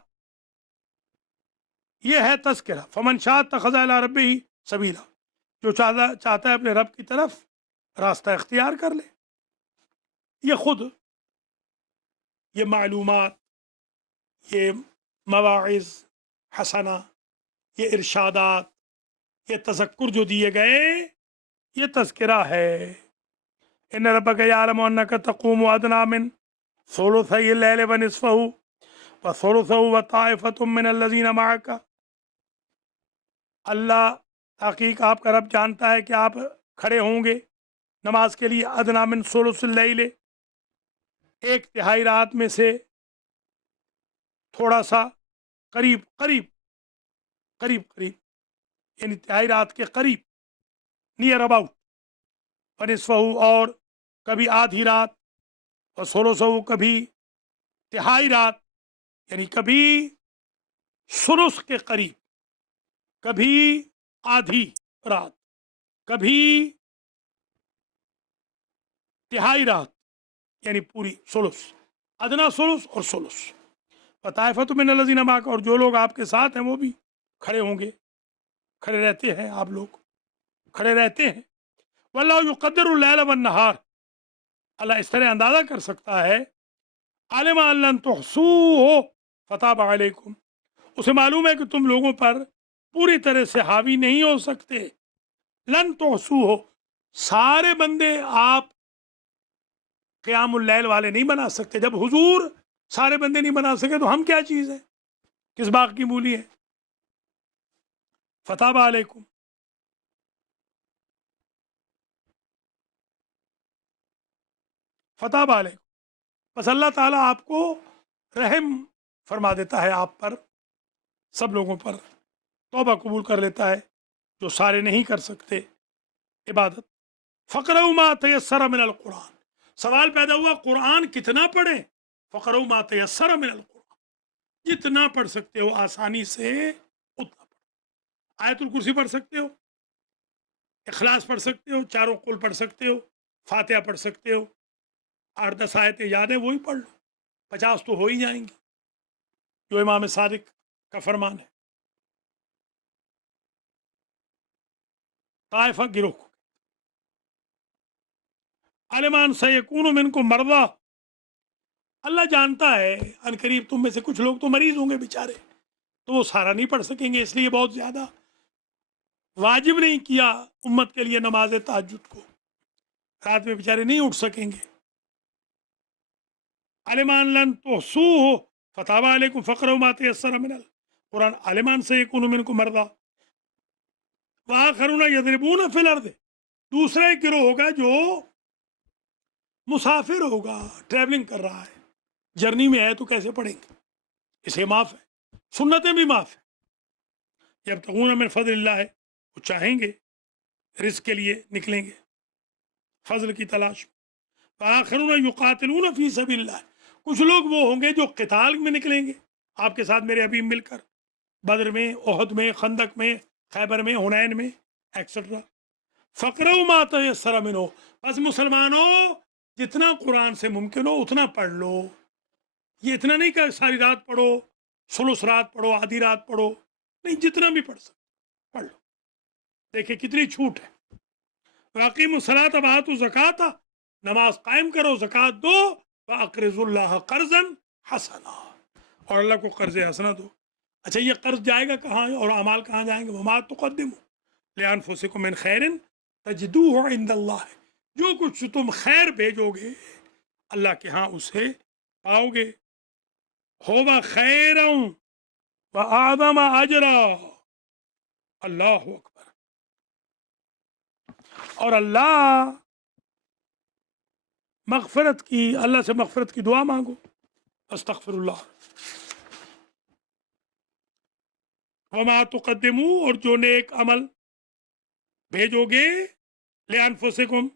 یہ ہے تذکرہ، فمن شاء اتخذ الی ربہ سبیلا، جو چاہتا ہے اپنے رب کی طرف راستہ اختیار کر لے۔ یہ خود یہ معلومات، یہ مواعظ حسنہ، یہ ارشادات، یہ تذکر جو دیے گئے، یہ تذکرہ ہے۔ ان ربک یعلم انک تقوم ادنی من ثلثی اللیل ونصفہ وثلثہ وطائفۃ من الذین معک، اللہ تحقیق آپ کا رب جانتا ہے کہ آپ کھڑے ہوں گے نماز کے لیے، ادنی من ثلث اللیل، ایک تہائی رات میں سے تھوڑا سا، قریب قریب قریب قریب، یعنی تہائی رات کے قریب، نیئر اباؤٹ، ونصفہ، اور کبھی آدھی رات، اور ثلثہ، کبھی تہائی رات، یعنی کبھی ثلث کے قریب، کبھی آدھی رات، کبھی تہائی رات، یعنی پوری ثلث، ادنا ثلث اور ثلث۔ وطائفۃ من الذین معک، اور جو لوگ آپ کے ساتھ ہیں وہ بھی کھڑے ہوں گے، کھڑے رہتے ہیں، آپ لوگ کھڑے رہتے ہیں۔ واللہ یقدر اللیل والنہار، اللہ اس طرح اندازہ کر سکتا ہے، علم ان لن تحصوہ فتاب علیکم، اسے معلوم ہے کہ تم لوگوں پر پوری طرح سے حاوی نہیں ہو سکتے، لن تحصوہ، سارے بندے آپ قیام اللیل والے نہیں بنا سکتے۔ جب حضور سارے بندے نہیں بنا سکے تو ہم کیا چیز ہے، کس باغ کی مولی ہے؟ فتاب علیکم، فتاب علیکم، بس اللہ تعالیٰ آپ کو رحم فرما دیتا ہے آپ پر، سب لوگوں پر توبہ قبول کر لیتا ہے جو سارے نہیں کر سکتے عبادت۔ فقرؤ ما تیسر من القرآن، سوال پیدا ہوا قرآن کتنا پڑھیں؟ فقرؤ ما تیسر من القرآن، جتنا پڑھ سکتے ہو آسانی سے اتنا پڑھو۔ آیت الکرسی پڑھ سکتے ہو، اخلاص پڑھ سکتے ہو، چاروں قل پڑھ سکتے ہو، فاتحہ پڑھ سکتے ہو، 8-10 آیتیں یاد ہیں وہی پڑھ لو، 50 تو ہو ہی جائیں گی، جو امام صادق کا فرمان ہے۔ طائفہ گروہ کو علمان سیکون منکم مرضی، اللہ جانتا ہے ان قریب تم میں سے کچھ لوگ تو مریض ہوں گے بیچارے، تو وہ سارا نہیں پڑھ سکیں گے، اس لیے بہت زیادہ واجب نہیں کیا امت کے لیے نماز تہجد کو، رات میں بیچارے نہیں اٹھ سکیں گے۔ علمان لن تحصوه فتاب علیکم فقرؤ ما تیسر من القرآن، علمان سیکون منکم مرضی وآخرون یضربون فی الارض، دوسرا ایک گروہ ہوگا جو مسافر ہوگا، ٹریولنگ کر رہا ہے، جرنی میں ہے تو کیسے پڑھیں گے؟ اسے معاف ہے، سنتیں بھی معاف ہے۔ یبتغون من فضل اللہ ہے، وہ چاہیں گے رزق کے لیے نکلیں گے فضل کی تلاش میں۔ آخرون یقاتلون فی سبیل اللہ، کچھ لوگ وہ ہوں گے جو قتال میں نکلیں گے آپ کے ساتھ میرے حبیب مل کر، بدر میں، احد میں، خندق میں، خیبر میں، حنین میں ایکسٹرا۔ فقرؤ ما تیسر منہ، بس مسلمانوں جتنا قرآن سے ممکن ہو اتنا پڑھ لو، یہ اتنا نہیں کہ ساری رات پڑھو، ثلث رات پڑھو، آدھی رات پڑھو، نہیں، جتنا بھی پڑھ سکتے پڑھ لو۔ دیکھیں کتنی چھوٹ ہے۔ واقیموا الصلاۃ وآتوا الزکوٰۃ، نماز قائم کرو، زکوٰۃ دو، واقرضوا اللہ قرضا حسنا، اور اللہ کو قرض حسنا دو۔ اچھا یہ قرض جائے گا کہاں اور اعمال کہاں جائیں گے؟ وما تقدموا لانفسکم من خیر تجدوہ عند اللہ، جو کچھ تم خیر بھیجو گے اللہ کے ہاں اسے پاؤ گے، ہوبا خیرا وآدم اجرا، اللہ اکبر، اور اللہ مغفرت کی، اللہ سے مغفرت کی دعا مانگو، استغفر اللہ۔ وما تقدمو، اور جو نیک عمل بھیجو گے، لانفسکم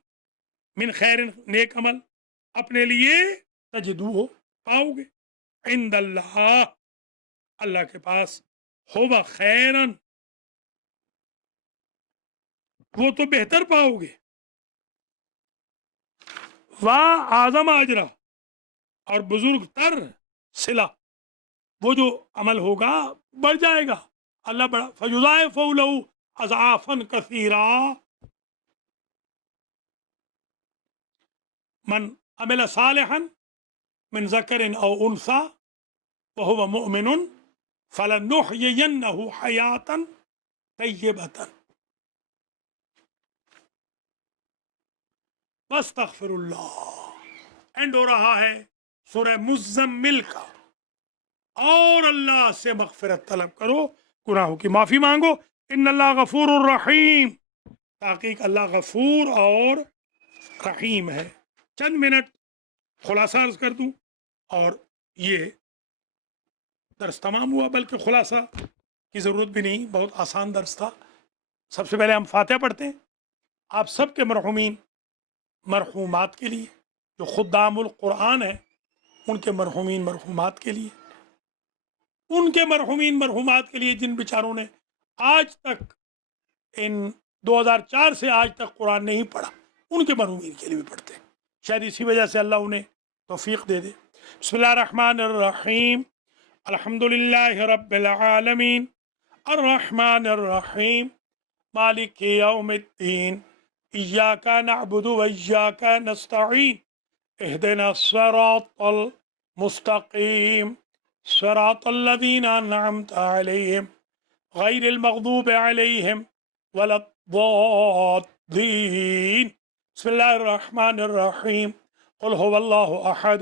من خیر، نیک عمل اپنے لیے، تجدوہ پاؤ گے، عند اللہ، اللہ کے پاس، ہوبا خیرن، وہ تو بہتر پاؤ گے، اعظم اجرا، اور بزرگ تر صلہ، وہ جو عمل ہوگا بڑھ جائے گا، اللہ بڑا، فیضاعف لہ اضعافا کثیرا، من عمل صالحا من ذکر او انثی وهو مؤمن فلنحیینہ حیاتا طیبتا واستغفر اللہ۔ اینڈ ہو رہا ہے سورہ مزمل کا، اور اللہ سے مغفرت طلب کرو، گناہوں کی معافی مانگو، ان اللہ غفور الرحیم، تحقیق اللہ غفور اور رحیم ہے۔ چند منٹ خلاصہ عرض کر دوں اور یہ درس تمام ہوا، بلکہ خلاصہ کی ضرورت بھی نہیں، بہت آسان درس تھا۔ سب سے پہلے ہم فاتحہ پڑھتے ہیں آپ سب کے مرحومین مرحومات کے لیے، جو خدام القرآن ہیں ان کے مرحومین مرحومات کے لیے، ان کے مرحومین مرحومات کے لیے جن بیچاروں نے آج تک، ان 2004 سے آج تک قرآن نہیں پڑھا، ان کے مرحومین کے لیے بھی پڑھتے ہیں، شاید اسی وجہ سے اللہ انہیں توفیق دے دے۔ بسم اللہ الرحمن الرحیم، الحمد للہ رب العالمین، الرحمن الرحیم، مالک یوم الدین، ایاک نعبد و ایاک نستعین، اہدنا الصراط المستقیم، صراط الذین انعمت علیہم غیر المغضوب علیہم ولا الضالین۔ بسم اللہ الرحمن الرحیم، قل هو اللہ احد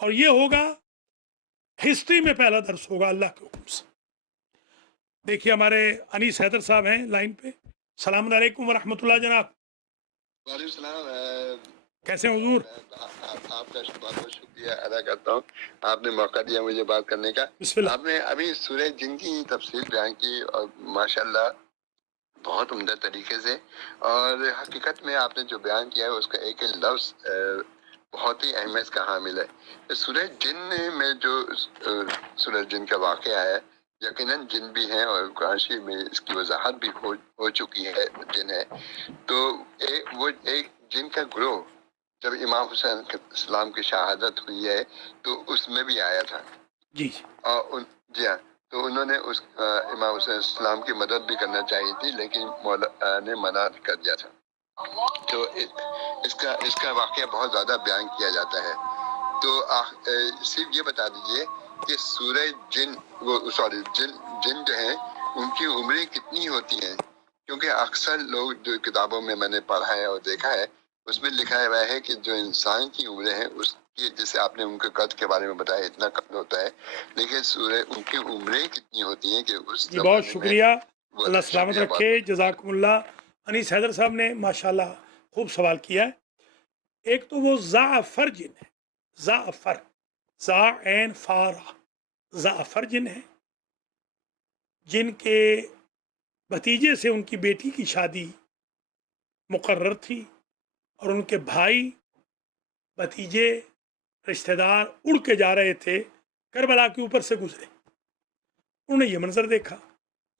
اور یہ ہوگا ہسٹری میں پہلا درس ہوگا اللہ کے حکم سے. دیکھیے ہمارے انیس حیدر صاحب ہیں لائن پہ. السلام علیکم ورحمۃ اللہ جناب. وعلیکم السلام. کیسے ہیں حضور؟ آپ کا بہت بہت شکریہ ادا کرتا ہوں، آپ نے موقع دیا مجھے بات کرنے کا. بسم اللہ. آپ نے ابھی سورہ جن کی تفصیل بیان کی اور ماشاءاللہ بہت عمدہ طریقے سے، اور حقیقت میں آپ نے جو بیان کیا ہے اس کا ایک لفظ بہت ہی اہمیت کا حامل ہے. سورہ جن میں جو سورہ جن کا واقعہ ہے، یقیناً جن بھی ہیں اور قرآن شریف میں اس کی وضاحت بھی ہو چکی ہے جن ہے. تو وہ ایک جن کا گروہ جب امام حسین السلام کی شہادت ہوئی ہے تو اس میں بھی آیا تھا. جی اور جی ہاں، تو انہوں نے اس امام حسین السلام کی مدد بھی کرنا چاہیے تھی، لیکن مولا نے منع کر دیا تھا. تو اس کا واقعہ بہت زیادہ بیان کیا جاتا ہے. تو صرف یہ بتا دیجئے کہ سورہ جن جن جو ہیں ان کی عمریں کتنی ہوتی ہیں، کیونکہ اکثر لوگ جو کتابوں میں نے پڑھا ہے اور دیکھا ہے اس میں لکھا ہوا ہے کہ جو انسان کی عمریں ہیں اس کی، جیسے آپ نے ان کے قد کے بارے میں بتایا اتنا قد ہوتا ہے، لیکن سورہ ان کی عمریں کتنی ہوتی ہیں کہ اس جی بہت زمانے میں. شکریہ. اللہ سلامت شکریہ رکھے. جزاکم اللہ. انیس حیدر صاحب نے ماشاءاللہ خوب سوال کیا ہے. ایک تو وہ زعفر جن ہے، زعفر، زا عین فارا، زعفر جن ہے، جن کے بھتیجے سے ان کی بیٹی کی شادی مقرر تھی اور ان کے بھائی بھتیجے رشتہ دار اڑ کے جا رہے تھے، کربلا کے اوپر سے گزرے. انہوں نے یہ منظر دیکھا.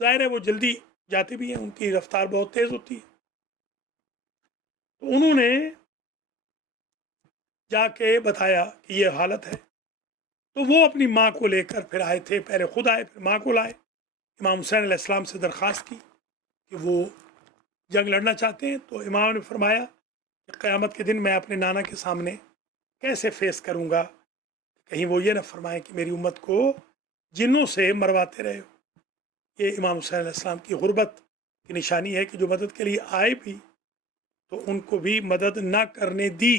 ظاہر ہے وہ جلدی جاتے بھی ہیں، ان کی رفتار بہت تیز ہوتی ہے. تو انہوں نے جا کے بتایا کہ یہ حالت ہے. تو وہ اپنی ماں کو لے کر پھر آئے تھے. پہلے خود آئے پھر ماں کو لائے. امام حسین علیہ السلام سے درخواست کی کہ وہ جنگ لڑنا چاہتے ہیں. تو امام نے فرمایا کہ قیامت کے دن میں اپنے نانا کے سامنے کیسے فیس کروں گا، کہیں وہ یہ نہ فرمائیں کہ میری امت کو جنوں سے مرواتے رہے ہو. یہ امام حسین علیہ السلام کی غربت کی نشانی ہے کہ جو مدد کے لیے آئے بھی تو ان کو بھی مدد نہ کرنے دی.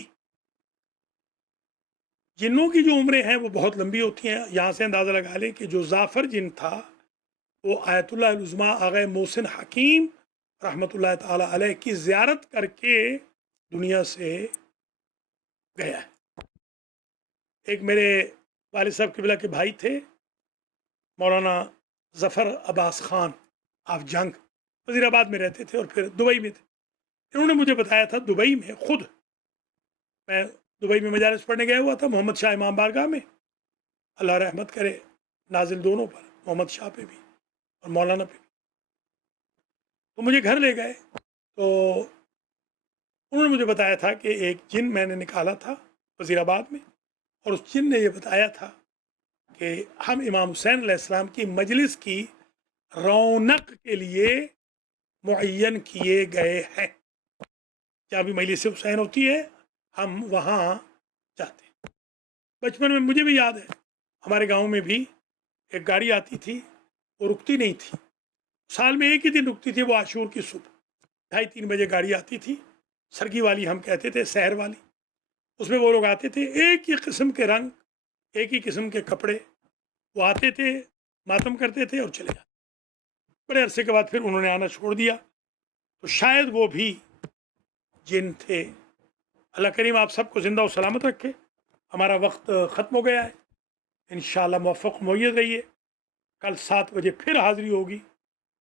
جنوں کی جو عمریں ہیں وہ بہت لمبی ہوتی ہیں. یہاں سے اندازہ لگا لیں کہ جو زعفر جن تھا وہ آیت اللہ العظمیٰ آغا محسن حکیم رحمۃ اللہ تعالی علیہ کی زیارت کر کے دنیا سے گیا ہے. ایک میرے والد صاحب قبلہ کے بھائی تھے، مولانا ظفر عباس خان. آپ جنگ وزیر آباد میں رہتے تھے اور پھر دبئی میں تھے. انہوں نے مجھے بتایا تھا دبئی میں خود، میں دبئی میں مجالس پڑھنے گیا ہوا تھا محمد شاہ امام بارگاہ میں، اللہ رحمت کرے نازل دونوں پر، محمد شاہ پہ بھی اور مولانا پہ بھی. تو مجھے گھر لے گئے تو انہوں نے مجھے بتایا تھا کہ ایک جن میں نے نکالا تھا وزیر آباد میں، اور اس جن نے یہ بتایا تھا کہ ہم امام حسین علیہ السلام کی مجلس کی رونق کے لیے معین کیے گئے ہیں. جہاں بھی مجلس حسین ہوتی ہے ہم وہاں جاتے ہیں. بچپن میں مجھے بھی یاد ہے ہمارے گاؤں میں بھی ایک گاڑی آتی تھی، وہ رکتی نہیں تھی. سال میں ایک ہی دن رکتی تھی، وہ عاشور کی صبح 2:30-3 بجے گاڑی آتی تھی. سرگی والی ہم کہتے تھے، سحر والی. اس میں وہ لوگ آتے تھے ایک ہی قسم کے رنگ، ایک ہی قسم کے کپڑے. وہ آتے تھے، ماتم کرتے تھے اور چلے جاتے. بڑے عرصے کے بعد پھر انہوں نے آنا چھوڑ دیا. تو شاید وہ بھی جن تھے. اللہ کریم آپ سب کو زندہ و سلامت رکھے. ہمارا وقت ختم ہو گیا ہے. انشاءاللہ موفق معید رہیے. کل 7 بجے پھر حاضری ہوگی.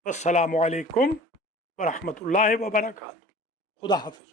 السلام علیکم ورحمۃ اللہ وبرکاتہ. خدا حافظ.